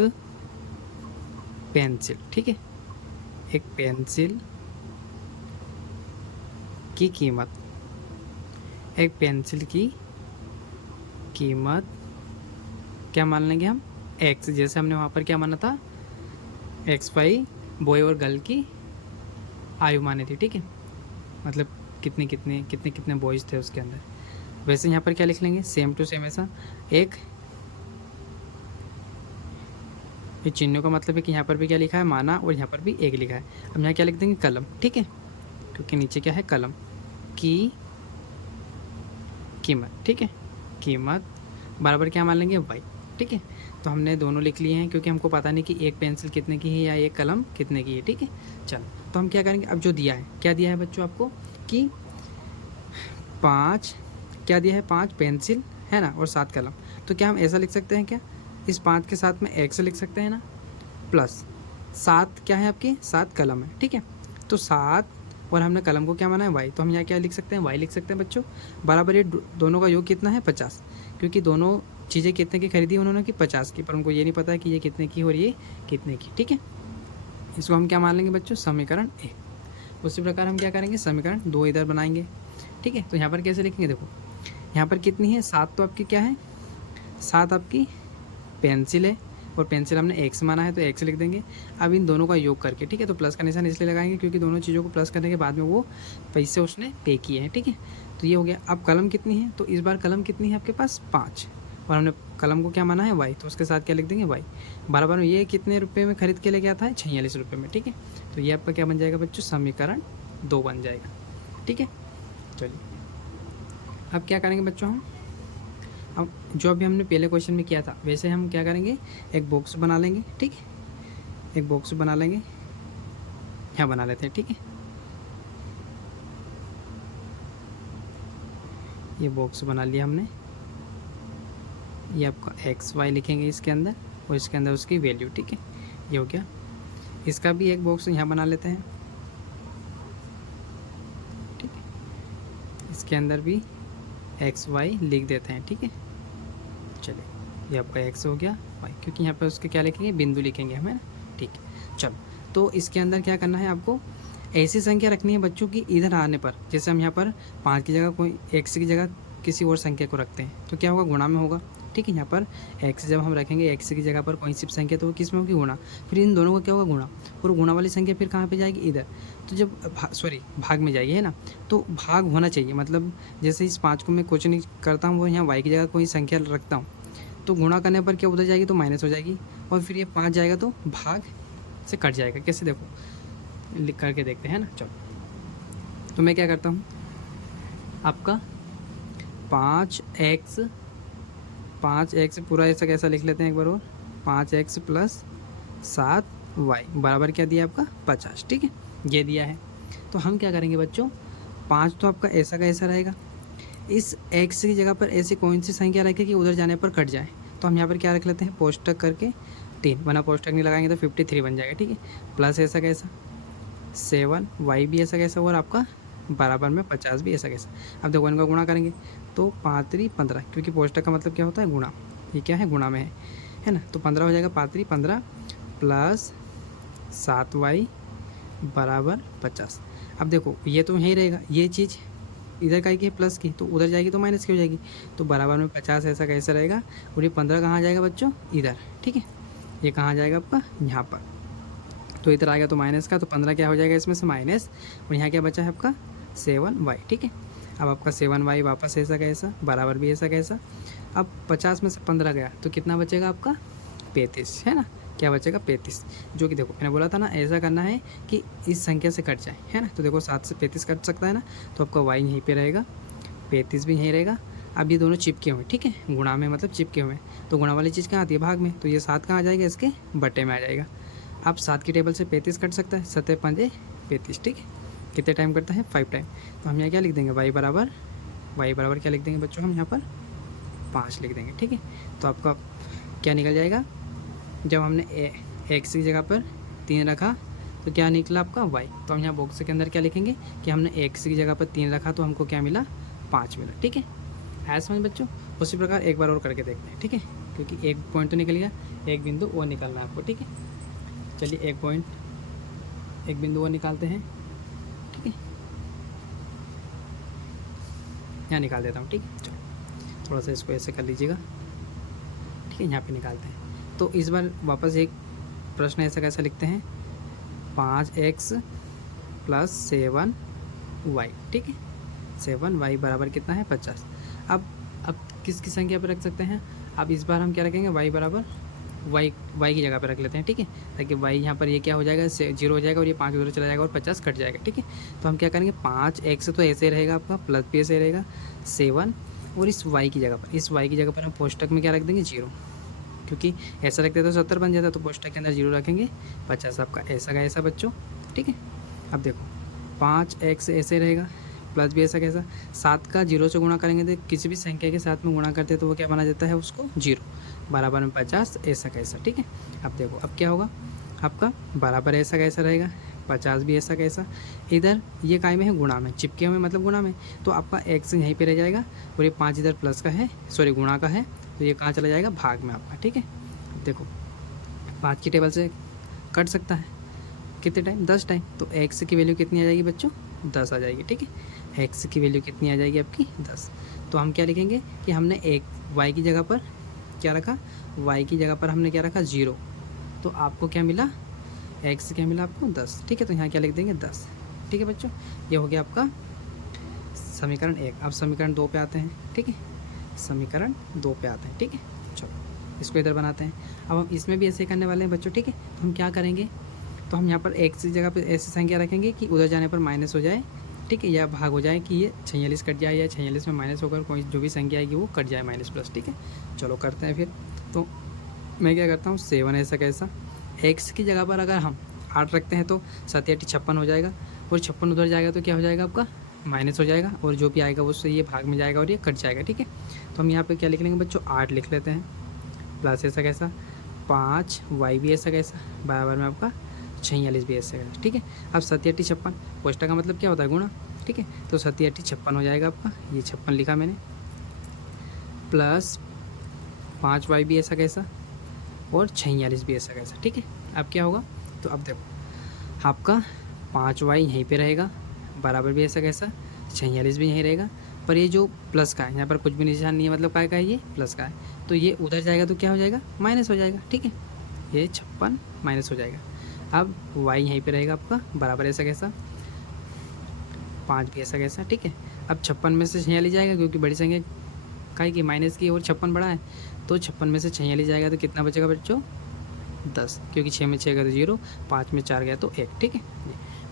पेंसिल। ठीक है, एक पेंसिल की कीमत, एक पेंसिल की कीमत क्या मान लेंगे हम, एक्स, जैसे हमने वहाँ पर क्या माना था, XY बॉय और गर्ल की आयु मानी थी। ठीक है, मतलब कितने कितने कितने कितने बॉयज़ थे उसके अंदर, वैसे यहाँ पर क्या लिख लेंगे, सेम टू सेम ऐसा। एक ये चिन्हों का मतलब है कि यहाँ पर भी क्या लिखा है माना, और यहाँ पर भी एक लिखा है। हम यहाँ क्या लिख देंगे कलम। ठीक है, क्योंकि नीचे क्या है कलम की कीमत। ठीक है, कीमत बराबर क्या मान लेंगे वाई। ठीक है, तो हमने दोनों लिख लिए हैं, क्योंकि हमको पता नहीं कि एक पेंसिल कितने की है या एक कलम कितने की है। ठीक है, चलो तो हम क्या करेंगे, अब जो दिया है, क्या दिया है बच्चों आपको कि 5 क्या दिया है, 5 पेंसिल है ना और 7 कलम। तो क्या हम ऐसा लिख सकते हैं क्या, इस 5 के साथ में एक्स लिख सकते हैं ना, प्लस 7 क्या है आपकी 7 कलम है। ठीक है, तो 7 और हमने कलम को क्या माना है वाई, तो हम यहाँ क्या लिख सकते हैं वाई लिख सकते हैं बच्चों, बराबर ये दोनों का योग कितना है 50, क्योंकि दोनों चीज़ें कितने की खरीदी उन्होंने की 50 की, पर उनको ये नहीं पता है कि ये कितने की और ये कितने की। ठीक है, इसको हम क्या मान लेंगे बच्चों, समीकरण 1। उसी प्रकार हम क्या करेंगे, समीकरण 2 इधर बनाएंगे। ठीक है, तो यहाँ पर कैसे लिखेंगे, देखो यहाँ पर कितनी है 7, तो आपकी क्या है 7 आपकी पेंसिल है, और पेंसिल हमने एक्स माना है तो एक्स लिख देंगे। अब इन दोनों का योग करके, ठीक है, तो प्लस का निशान इसलिए लगाएंगे क्योंकि दोनों चीज़ों को प्लस करने के बाद में वो पैसे उसने पे किए हैं। ठीक है, तो ये हो गया। अब कलम कितनी है, तो इस बार कलम कितनी है आपके पास 5, और हमने कलम को क्या माना है वाई, तो उसके साथ क्या लिख देंगे वाई, बराबर में ये कितने रुपये में खरीद के लेके आता है 46 रुपये में। ठीक है, तो ये आपका क्या बन जाएगा बच्चों, समीकरण 2 बन जाएगा। ठीक है, चलिए अब क्या करेंगे बच्चों, हम अब जो अभी हमने पहले क्वेश्चन में किया था वैसे हम क्या करेंगे, एक बॉक्स बना लेंगे। ठीक है, एक बॉक्स बना लेंगे, यहाँ बना लेते हैं। ठीक है, ये बॉक्स बना लिया हमने, ये आपका XY लिखेंगे इसके अंदर, और इसके अंदर उसकी वैल्यू। ठीक है, ये हो गया। इसका भी एक बॉक्स यहाँ बना लेते हैं। ठीक है, इसके अंदर भी XY लिख देते हैं। ठीक है, चलिए ये आपका x हो गया y, क्योंकि यहाँ पर उसके क्या लिखेंगे बिंदु लिखेंगे हमें ना। ठीक है, चलो तो इसके अंदर क्या करना है, आपको ऐसी संख्या रखनी है बच्चों की इधर आने पर, जैसे हम यहाँ पर 5 की जगह कोई x की जगह किसी और संख्या को रखते हैं तो क्या होगा, गुणा में होगा। ठीक है। यहाँ पर x जब हम रखेंगे x की जगह पर कोई सी संख्या तो वो किस में होगी, गुणा। फिर इन दोनों का क्या होगा, गुणा। और गुणा वाली संख्या फिर कहाँ पे जाएगी, इधर। तो जब भाग में जाएगी, है ना। तो भाग होना चाहिए, मतलब जैसे इस 5 को मैं कुछ नहीं करता हूँ, वो यहाँ y की जगह कोई संख्या रखता हूँ, तो गुणा करने पर क्या उधर जाएगी तो माइनस हो जाएगी, और फिर ये 5 जाएगा तो भाग से कट जाएगा। कैसे, देखो लिख करके देखते हैं ना। चलो, तो मैं क्या करता हूँ, आपका 5x पूरा ऐसा कैसा लिख लेते हैं एक बार और, 5x प्लस 7y बराबर क्या दिया आपका 50, ठीक है, ये दिया है। तो हम क्या करेंगे बच्चों, 5 तो आपका ऐसा का ऐसा रहेगा, इस x की जगह पर ऐसी कौन सी संख्या रखें कि उधर जाने पर कट जाए। तो हम यहाँ पर क्या रख लेते हैं, पोस्टक करके 3, वरना पोस्टक नहीं लगाएंगे तो 53 बन जाएगा, ठीक है। प्लस ऐसा कैसा 7y भी ऐसा कैसा, और आपका बराबर में 50 भी ऐसा कैसा। अब देखो इनका गुणा करेंगे तो 5 3 15, क्योंकि पोस्टक का मतलब क्या होता है, गुणा। ये क्या है, गुणा में है ना। तो 15 हो जाएगा, 5 3 15 प्लस 7y बराबर 50। अब देखो ये तो यहीं रहेगा, ये चीज़ इधर का की प्लस की, तो उधर जाएगी तो माइनस की हो जाएगी। तो बराबर में 50 ऐसा कैसा रहेगा, और ये 15 कहाँ जाएगा बच्चों, इधर, ठीक है। ये कहाँ जाएगा आपका, यहाँ पर। तो इधर आ गया तो माइनस का, तो 15 क्या हो जाएगा इसमें से माइनस, और यहाँ क्या बचा है आपका 7y, ठीक है। अब आपका 7y वापस ऐसा कैसा, बराबर भी ऐसा कैसा। अब 50 में से 15 गया तो कितना बचेगा आपका 35, है ना। क्या बचेगा 35, जो कि देखो मैंने बोला था ना ऐसा करना है कि इस संख्या से कट जाए, है ना। तो देखो 7 से 35 कट सकता है ना, तो आपका y यहीं पे रहेगा, 35 भी यहीं रहेगा। अब ये दोनों चिपके हुए, ठीक है, गुणा में मतलब चिपके हुए, तो गुणा वाली चीज़ कहाँ आती है, भाग में। तो ये 7 कहाँ आ जाएगा, इसके बट्टे में आ जाएगा। अब 7 की टेबल से 35 कट सकता है, 7 5 35, ठीक है। कितने टाइम करता है, 5 टाइम। तो हम यहाँ क्या लिख देंगे, y बराबर क्या लिख देंगे बच्चों, हम यहाँ पर 5 लिख देंगे, ठीक है। तो आपका क्या निकल जाएगा, जब हमने x की जगह पर 3 रखा तो क्या निकला आपका y। तो हम यहाँ बॉक्स के अंदर क्या लिखेंगे कि हमने x की जगह पर 3 रखा तो हमको क्या मिला, 5 मिला, ठीक है। ऐसा समझ बच्चों। उसी प्रकार एक बार और करके देखते हैं, ठीक है, क्योंकि एक पॉइंट तो निकल गया, एक बिंदु और निकालना है आपको, ठीक है। चलिए एक बिंदु और निकालते हैं, ठीक है। यहाँ निकाल देता हूँ, ठीक है। चलो थोड़ा सा इसको ऐसे कर लीजिएगा, ठीक है। यहाँ पे निकालते हैं। तो इस बार वापस एक प्रश्न ऐसा कैसा लिखते हैं, 5x प्लस 7y, ठीक है। 7y बराबर कितना है 50। अब किसकी संख्या पर रख सकते हैं, अब इस बार हम क्या रखेंगे, y बराबर y की जगह पर रख लेते हैं, ठीक है, ताकि y यहाँ पर ये क्या हो जाएगा, 0 हो जाएगा, और ये 5 उधर चला जाएगा और 50 कट जाएगा, ठीक है। तो हम क्या करेंगे, 5x तो ऐसे रहेगा आपका, प्लस भी ऐसे रहेगा 7, और इस y की जगह पर हम पोस्टक में क्या रख देंगे, 0, क्योंकि ऐसा रखते तो 70 बन जाता, तो पोस्टक के अंदर 0 रखेंगे, 50 आपका ऐसा का ऐसा बच्चों, ठीक है। अब देखो 5x ऐसे रहेगा, प्लस भी ऐसा कैसा, 7 का 0 से गुणा करेंगे तो किसी भी संख्या के साथ में गुणा करते हैं तो वो क्या बना जाता है, उसको 0, बराबर में 50 ऐसा कैसा, ठीक है। अब देखो अब क्या होगा आपका, बराबर ऐसा कैसा रहेगा, 50 भी ऐसा कैसा, इधर ये काय में है, गुणा में, चिपके हुए मतलब गुणा में, तो आपका x यहीं पे रह जाएगा, और ये 5 इधर प्लस का है, सॉरी गुणा का है, तो ये कहाँ चला जाएगा, भाग में आपका, ठीक है। देखो 5 की टेबल से कट सकता है कितने टाइम, 10 टाइम। तो x की वैल्यू कितनी आ जाएगी बच्चों, 10 आ जाएगी, ठीक है। x की वैल्यू कितनी आ जाएगी आपकी, 10। तो हम क्या लिखेंगे कि हमने एक y की जगह पर क्या रखा, y की जगह पर हमने क्या रखा, 0। तो आपको क्या मिला, x क्या मिला आपको 10, ठीक है। तो यहाँ क्या लिख देंगे 10, ठीक है बच्चों। ये हो गया आपका समीकरण 1। अब समीकरण 2 पे आते हैं, ठीक है, समीकरण 2 पे आते हैं, ठीक है। चलो इसको इधर बनाते हैं। अब हम इसमें भी ऐसे करने वाले हैं बच्चों, ठीक है। तो हम क्या करेंगे, तो हम यहाँ पर x की जगह पर ऐसी संख्या रखेंगे कि उधर जाने पर माइनस हो जाए, ठीक है, या भाग हो जाए कि ये 46 कट जाए, या 46 में माइनस होकर कोई जो भी संख्या आएगी वो कट जाए, माइनस प्लस, ठीक है। चलो करते हैं फिर। तो मैं क्या करता हूँ, 7 ऐसा कैसा, x की जगह पर अगर हम 8 रखते हैं तो 7 8 56 हो जाएगा, और 56 उधर जाएगा तो क्या हो जाएगा आपका, माइनस हो जाएगा, और जो भी आएगा उससे ये भाग में जाएगा और ये कट जाएगा, ठीक है। तो हम यहाँ पे क्या लिख लेंगे बच्चों, 8 लिख लेते हैं, प्लस ऐसा कैसा 5y भी ऐसा कैसा, बराबर में आपका 46 भी ऐसा कैसा, ठीक है। अब 7 8 56, पोस्टर का मतलब क्या होता है, गुणा, ठीक है। तो 7 8 56 हो जाएगा आपका, ये 56 लिखा मैंने, प्लस 5y भी ऐसा कैसा, और 46 भी ऐसा कैसा, ठीक है। अब क्या होगा, तो अब देखो आपका 5y यहीं पे रहेगा, बराबर भी ऐसा कैसा, 46 भी यहीं रहेगा, पर ये जो प्लस का है यहाँ पर कुछ भी निशान नहीं है, मतलब काय का है, ये प्लस का है, तो ये उधर जाएगा तो क्या हो जाएगा, माइनस हो जाएगा, ठीक है। ये 56 माइनस हो जाएगा। अब y यहीं पे रहेगा आपका बराबर ऐसा कैसा 5 भी ऐसा कैसा, ठीक है। अब 56 में से 46 जाएगा क्योंकि बड़ी संख्या का की माइनस की और 56 बड़ा है, तो 56 में से 46 जाएगा तो कितना बचेगा बच्चों 10, क्योंकि 6 में 6 गया तो 0, 5 में 4 गया तो 1, ठीक है।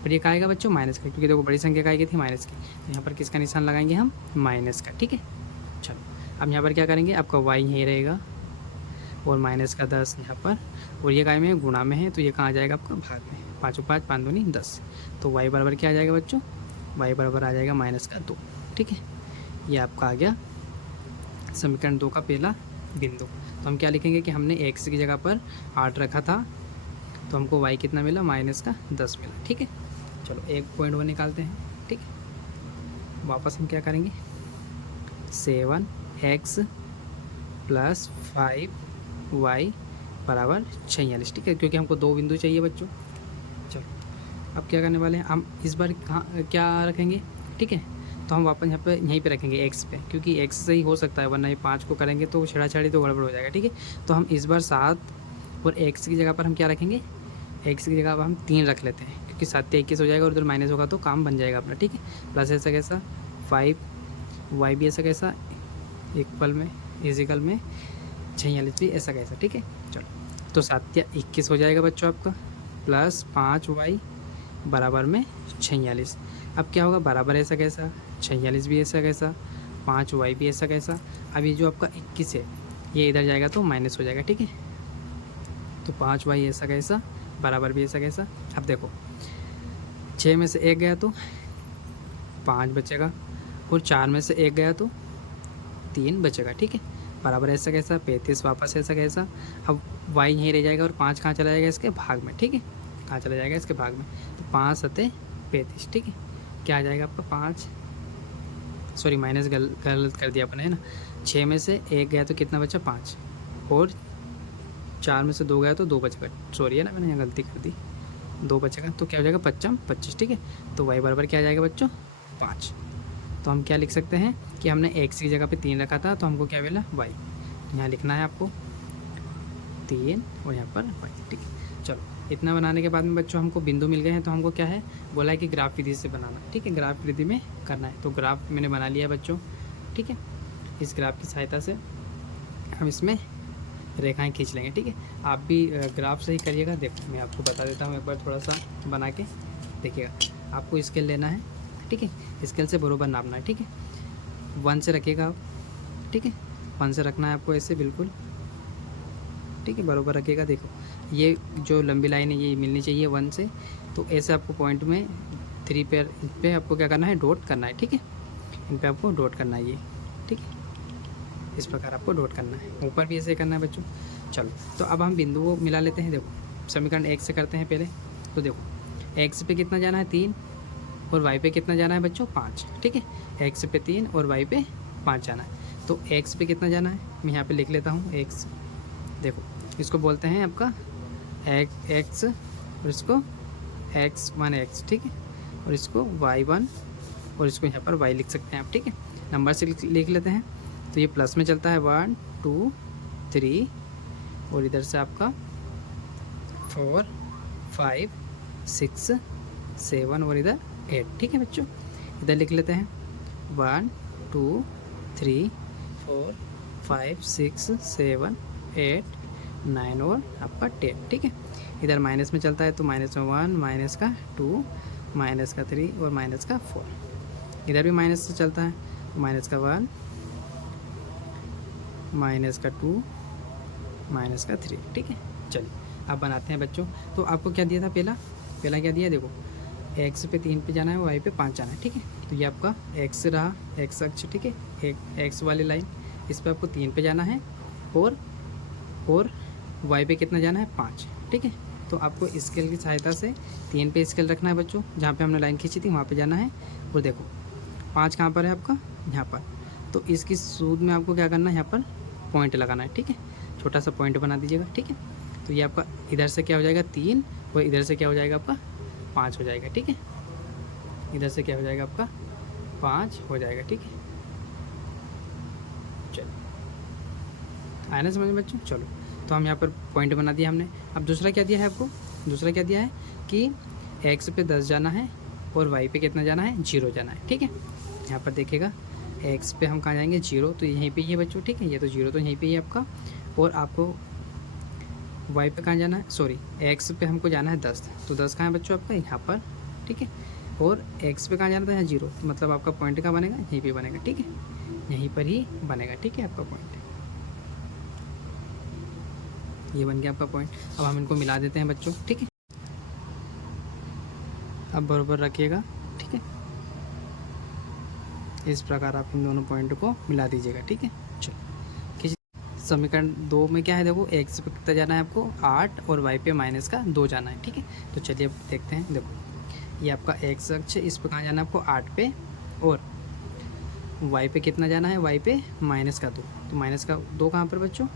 पर ये कहा आएगा बच्चों माइनस का, क्योंकि देखो बड़ी संख्या का थी माइनस की, तो यहाँ पर किसका निशान लगाएंगे हम, माइनस का, ठीक है। चलो अब यहाँ पर क्या करेंगे, आपका y यहीं रहेगा और माइनस का 10 यहाँ पर, और ये काय में है, गुणा में है, तो ये कहाँ आ जाएगा आपका भाग में, 5 और 5 5 दूनी 10, तो y बराबर क्या आ जाएगा बच्चों, y बराबर आ जाएगा माइनस का 2, ठीक है। ये आपका आ गया समीकरण 2 का पहला बिंदु। तो हम क्या लिखेंगे कि हमने x की जगह पर 8 रखा था, तो हमको y कितना मिला, माइनस का 10 मिला, ठीक है। चलो एक पॉइंट वन निकालते हैं, ठीक है। वापस हम क्या करेंगे, 7x प्लस 5y बराबर 46, ठीक है, क्योंकि हमको 2 बिंदु चाहिए बच्चों। चलो अब क्या करने वाले हैं, हम इस बार कहाँ क्या रखेंगे, ठीक है। तो हम वापस यहाँ पे यहीं पे रखेंगे x पे, क्योंकि x से ही हो सकता है, वरना ये 5 को करेंगे तो छेड़ा-छाड़ी तो गड़बड़ हो जाएगा, ठीक है। तो हम इस बार 7 और x की जगह पर हम क्या रखेंगे, x की जगह पर हम 3 रख लेते हैं, क्योंकि 7 से 21 हो जाएगा और उधर माइनस होगा तो काम बन जाएगा अपना, ठीक है। प्लस ऐसा कैसा 5y भी ऐसा कैसा इक्वल में इजिकल में 46 भी ऐसा कैसा, ठीक है। चलो तो 7 या 21 हो जाएगा बच्चों आपका, प्लस 5y बराबर में 46। अब क्या होगा, बराबर ऐसा कैसा 46 भी ऐसा कैसा, 5y भी ऐसा कैसा। अब ये जो आपका 21 है ये इधर जाएगा तो माइनस हो जाएगा, ठीक है। तो 5y ऐसा कैसा बराबर भी ऐसा कैसा। अब देखो 6 में से 1 गया तो 5 बचेगा, और 4 में से 1 गया तो 3 बचेगा, ठीक है। बराबर ऐसा कैसा 35 वापस ऐसा कैसा। अब y यहीं रह जाएगा और 5 कहाँ चला जाएगा, इसके भाग में, ठीक है। कहाँ चला जाएगा, इसके भाग में, तो 5 सते 35, ठीक है। क्या आ जाएगा आपका 5, सॉरी माइनस गलत कर दिया अपने, है ना। 6 में से 1 गया तो कितना बचा 5, और 4 में से 2 गया तो 2 बचेगा, सॉरी है ना, मैंने यहाँ गलती कर दी, 2 बचेगा, तो क्या हो जाएगा 5 25, ठीक है। तो y बराबर क्या आ जाएगा बच्चों 5। तो हम क्या लिख सकते हैं कि हमने x की जगह पे 3 रखा था, तो हमको क्या मिला y, यहाँ लिखना है आपको 3 और यहाँ पर y, ठीक है। चलो इतना बनाने के बाद में बच्चों हमको बिंदु मिल गए हैं, तो हमको क्या है बोला है कि ग्राफ विधि से बनाना, ठीक है, ग्राफ विधि में करना है। तो ग्राफ मैंने बना लिया है बच्चों, ठीक है। इस ग्राफ की सहायता से हम इसमें रेखाएं खींच लेंगे, ठीक है। आप भी ग्राफ से ही करिएगा। देखो मैं आपको बता देता हूँ एक बार थोड़ा सा बना के देखिएगा। आपको स्केल लेना है, ठीक है, स्केल से बराबर नापना है, ठीक है। 1 से रखिएगा आप, ठीक है, 1 से रखना है आपको ऐसे बिल्कुल, ठीक है, बराबर रखिएगा। देखो ये जो लंबी लाइन है ये मिलनी चाहिए 1 से, तो ऐसे आपको पॉइंट में 3 पे आपको क्या करना है, डॉट करना है, ठीक है। इन पे आपको डॉट करना है ये, ठीक है, इस प्रकार आपको डॉट करना है। ऊपर भी ऐसे करना है बच्चों। चलो तो अब हम बिंदु को मिला लेते हैं। देखो समीकरण 1 से करते हैं पहले। तो देखो x पे कितना जाना है 3, और y पे कितना जाना है बच्चों 5, ठीक है। x पे 3 और y पे 5 जाना है। तो x पे कितना जाना है, मैं यहाँ पे लिख लेता हूँ x। देखो इसको बोलते हैं आपका x, और इसको x1 x, ठीक है, और इसको y1, और इसको यहाँ पर y लिख सकते हैं आप, ठीक है। नंबर से लिख लेते हैं। तो ये प्लस में चलता है 1 2 3, और इधर से आपका 4 5 6 7 और इधर 8, ठीक है बच्चों। इधर लिख लेते हैं 1 2 3 4 5 6 7 8 9 और आपका 10, ठीक है। इधर माइनस में चलता है तो माइनस में 1, माइनस का 2, माइनस का 3 और माइनस का 4। इधर भी माइनस से चलता है, माइनस का 1, माइनस का 2, माइनस का 3, ठीक है। चलिए अब बनाते हैं बच्चों। तो आपको क्या दिया था, पहला क्या दिया, देखो x पे 3 पे जाना है, y पे 5 जाना है, ठीक है। तो ये आपका x रहा, x अक्ष, ठीक है, एक x वाली लाइन, इस पे आपको 3 पे जाना है, और y पे कितना जाना है 5, ठीक है। तो आपको स्केल की सहायता से 3 पे स्केल रखना है बच्चों, जहाँ पे हमने लाइन खींची थी वहाँ पे जाना है। और देखो 5 कहाँ पर है आपका, यहाँ पर। तो इसकी सूद में आपको क्या करना है, यहाँ पर पॉइंट लगाना है, ठीक है, छोटा सा पॉइंट बना दीजिएगा, ठीक है। तो ये आपका इधर से क्या हो जाएगा 3, और इधर से क्या हो जाएगा आपका 5 हो जाएगा, ठीक है। इधर से क्या हो जाएगा आपका 5 हो जाएगा, ठीक है। चलो आया ना समझ में बच्चों। चलो तो हम यहाँ पर पॉइंट बना दिया हमने। अब दूसरा क्या दिया है आपको, दूसरा क्या दिया है कि x पे 10 जाना है और y पे कितना जाना है, 0 जाना है। ठीक है, यहाँ पर देखिएगा x पे हम कहाँ जाएंगे, 0, तो यहीं पे ही है बच्चों। ठीक है, ये तो 0 तो यहीं पे ही है आपका। और आपको y पे कहाँ जाना है, सॉरी x पे हमको जाना है 10, तो 10 कहाँ है बच्चों आपका, यहाँ पर। ठीक है, और x पे कहाँ जाना था, यहाँ 0, तो मतलब आपका पॉइंट कहाँ बनेगा, यहीं पे बनेगा। ठीक है, यहीं पर ही बनेगा। ठीक है, आपका पॉइंट ये बन गया आपका पॉइंट। अब हम इनको मिला देते हैं बच्चों। ठीक है, अब बराबर रखिएगा। ठीक है, इस प्रकार आप इन दोनों पॉइंट को मिला दीजिएगा। ठीक है, चलो किसी समीकरण 2 में क्या है, देखो x पे कितना जाना है आपको 8 और y पे -2 जाना है। ठीक है, तो चलिए अब देखते हैं। देखो ये आपका x अक्ष, इस पे कहाँ जाना है आपको 8 पे, और y पे कितना जाना है, y पे -2, तो -2 कहाँ पर बच्चों,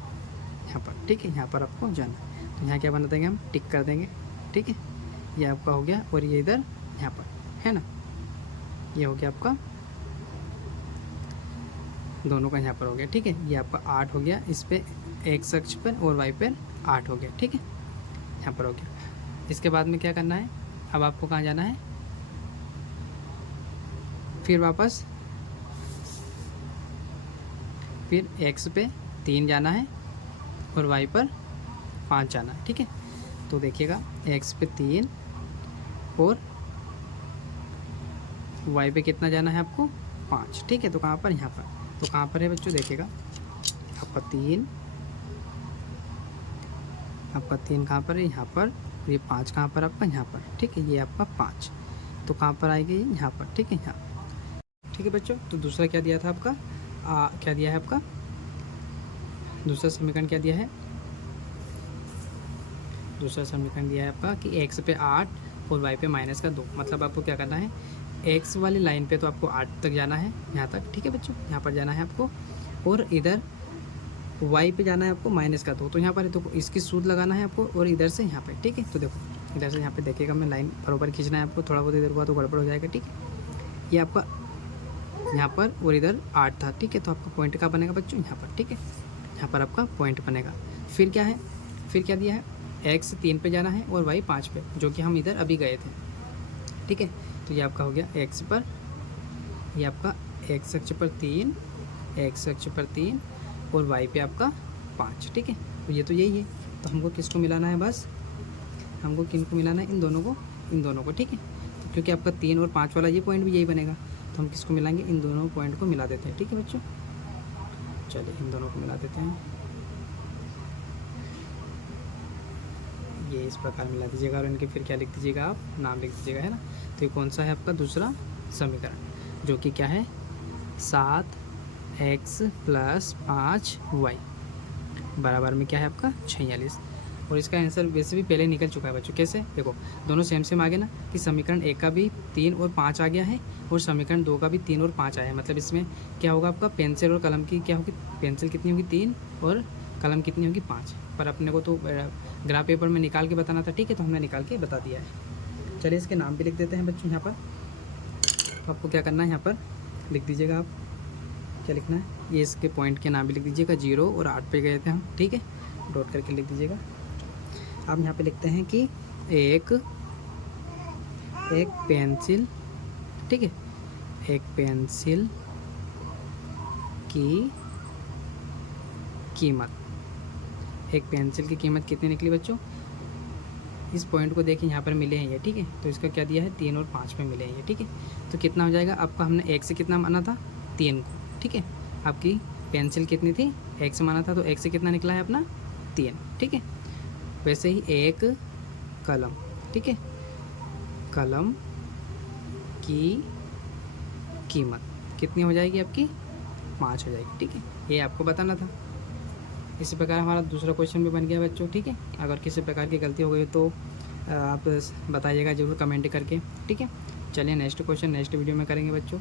यहाँ पर। ठीक है, यहाँ पर आपको जाना है, तो यहाँ क्या बना देंगे हम, टिक कर देंगे। ठीक है, ये आपका हो गया, और ये इधर यहाँ पर है ना, ये हो गया आपका दोनों का यहाँ पर हो गया। ठीक है, ये आपका 8 हो गया इस पे x अक्ष पर, और y पर 8 हो गया। ठीक है, यहाँ पर हो गया। इसके बाद में क्या करना है, अब आपको कहाँ जाना है, फिर वापस फिर x पे 3 जाना है और y पर 5 जाना है। ठीक है, तो देखिएगा x पे 3 और y पे कितना जाना है आपको 5। ठीक है, तो कहाँ पर, यहाँ पर, तो कहाँ पर है बच्चों, देखिएगा आपका 3, आपका 3 कहाँ पर है, यहाँ पर, ये 5 कहाँ पर आपका, यहाँ पर। ठीक है, ये आपका 5, तो कहाँ पर आएगी, ये यहाँ पर। ठीक है, यहाँ। ठीक है बच्चों, तो दूसरा क्या दिया था आपका, क्या दिया है आपका, दूसरा समीकरण क्या दिया है, दूसरा समीकरण दिया है आपका कि x पे 8 और y पे -2, मतलब आपको क्या करना है, x वाली लाइन पे तो आपको 8 तक जाना है, यहाँ तक। ठीक है बच्चों, यहाँ पर जाना है आपको, और इधर y पे जाना है आपको -2, तो यहाँ पर तो इसकी सूद लगाना है आपको, और इधर से यहाँ पे। ठीक है, तो देखो इधर से यहाँ पे देखिएगा, मैं लाइन बराबर खींचना है आपको, थोड़ा बहुत इधर हुआ तो गड़बड़ हो जाएगा। ठीक है, ये आपका यहाँ पर और इधर 8 था। ठीक है, तो आपका पॉइंट का बनेगा बच्चों, यहाँ पर। ठीक है, यहाँ पर आपका पॉइंट बनेगा। फिर क्या है, फिर क्या दिया है, x 3 पे जाना है और y 5 पे, जो कि हम इधर अभी गए थे। ठीक है, तो ये आपका हो गया x पर, ये आपका x अक्ष पर 3, x अक्ष पर 3 और y पे आपका 5। ठीक है, तो ये तो यही है, तो हमको किसको मिलाना है, बस हमको किन को मिलाना है, इन दोनों को, इन दोनों को। ठीक है, तो क्योंकि आपका 3 और 5 वाला ये पॉइंट भी यही बनेगा, तो हम किसको मिलाएंगे, इन दोनों पॉइंट को मिला देते हैं। ठीक है बच्चों, चलिए इन दोनों को मिला देते हैं, ये इस प्रकार मिला दीजिएगा, और इनके फिर क्या लिख दीजिएगा, आप नाम लिख दीजिएगा, है ना। तो ये कौन सा है आपका दूसरा समीकरण, जो कि क्या है 7x + 5y बराबर में क्या है आपका 46। और इसका आंसर वैसे भी पहले निकल चुका है बच्चों। कैसे, देखो दोनों सेम सेम आ गए ना, कि समीकरण 1 का भी 3 और 5 आ गया है, और समीकरण 2 का भी 3 और 5 आया है। मतलब इसमें क्या होगा आपका, पेंसिल और कलम की क्या होगी, पेंसिल कितनी होगी 3 और कलम कितनी होगी 5, पर अपने को तो ग्राफ पेपर में निकाल के बताना था। ठीक है, तो हमने निकाल के बता दिया है। चलिए इसके नाम भी लिख देते हैं बच्चों यहाँ पर। तो आपको क्या करना है, यहाँ पर लिख दीजिएगा, आप क्या लिखना है, ये इसके पॉइंट के नाम भी लिख दीजिएगा, 0 और 8 पे गए थे हम। ठीक है, डॉट करके लिख दीजिएगा। आप यहाँ पे लिखते हैं कि एक पेंसिल, ठीक है, एक पेंसिल की कीमत, एक पेंसिल की कीमत कितनी निकली बच्चों, इस पॉइंट को देखिए यहाँ पर मिले हैं ये। ठीक है, तो इसका क्या दिया है, 3 और 5 में मिले हैं ये। ठीक है, तो कितना हो जाएगा आपका, हमने 1 से कितना माना था, 3 को। ठीक है, आपकी पेंसिल कितनी थी, 1 से माना था, तो 1 से कितना निकला है अपना 3। ठीक है, वैसे ही एक कलम, ठीक है, कलम की कीमत कितनी हो जाएगी आपकी, 5 हो जाएगी। ठीक है, ये आपको बताना था। इसी प्रकार हमारा दूसरा क्वेश्चन भी बन गया बच्चों। ठीक है, अगर किसी प्रकार की गलती हो गई तो आप बताइएगा ज़रूर कमेंट करके। ठीक है, चलिए नेक्स्ट क्वेश्चन नेक्स्ट वीडियो में करेंगे बच्चों।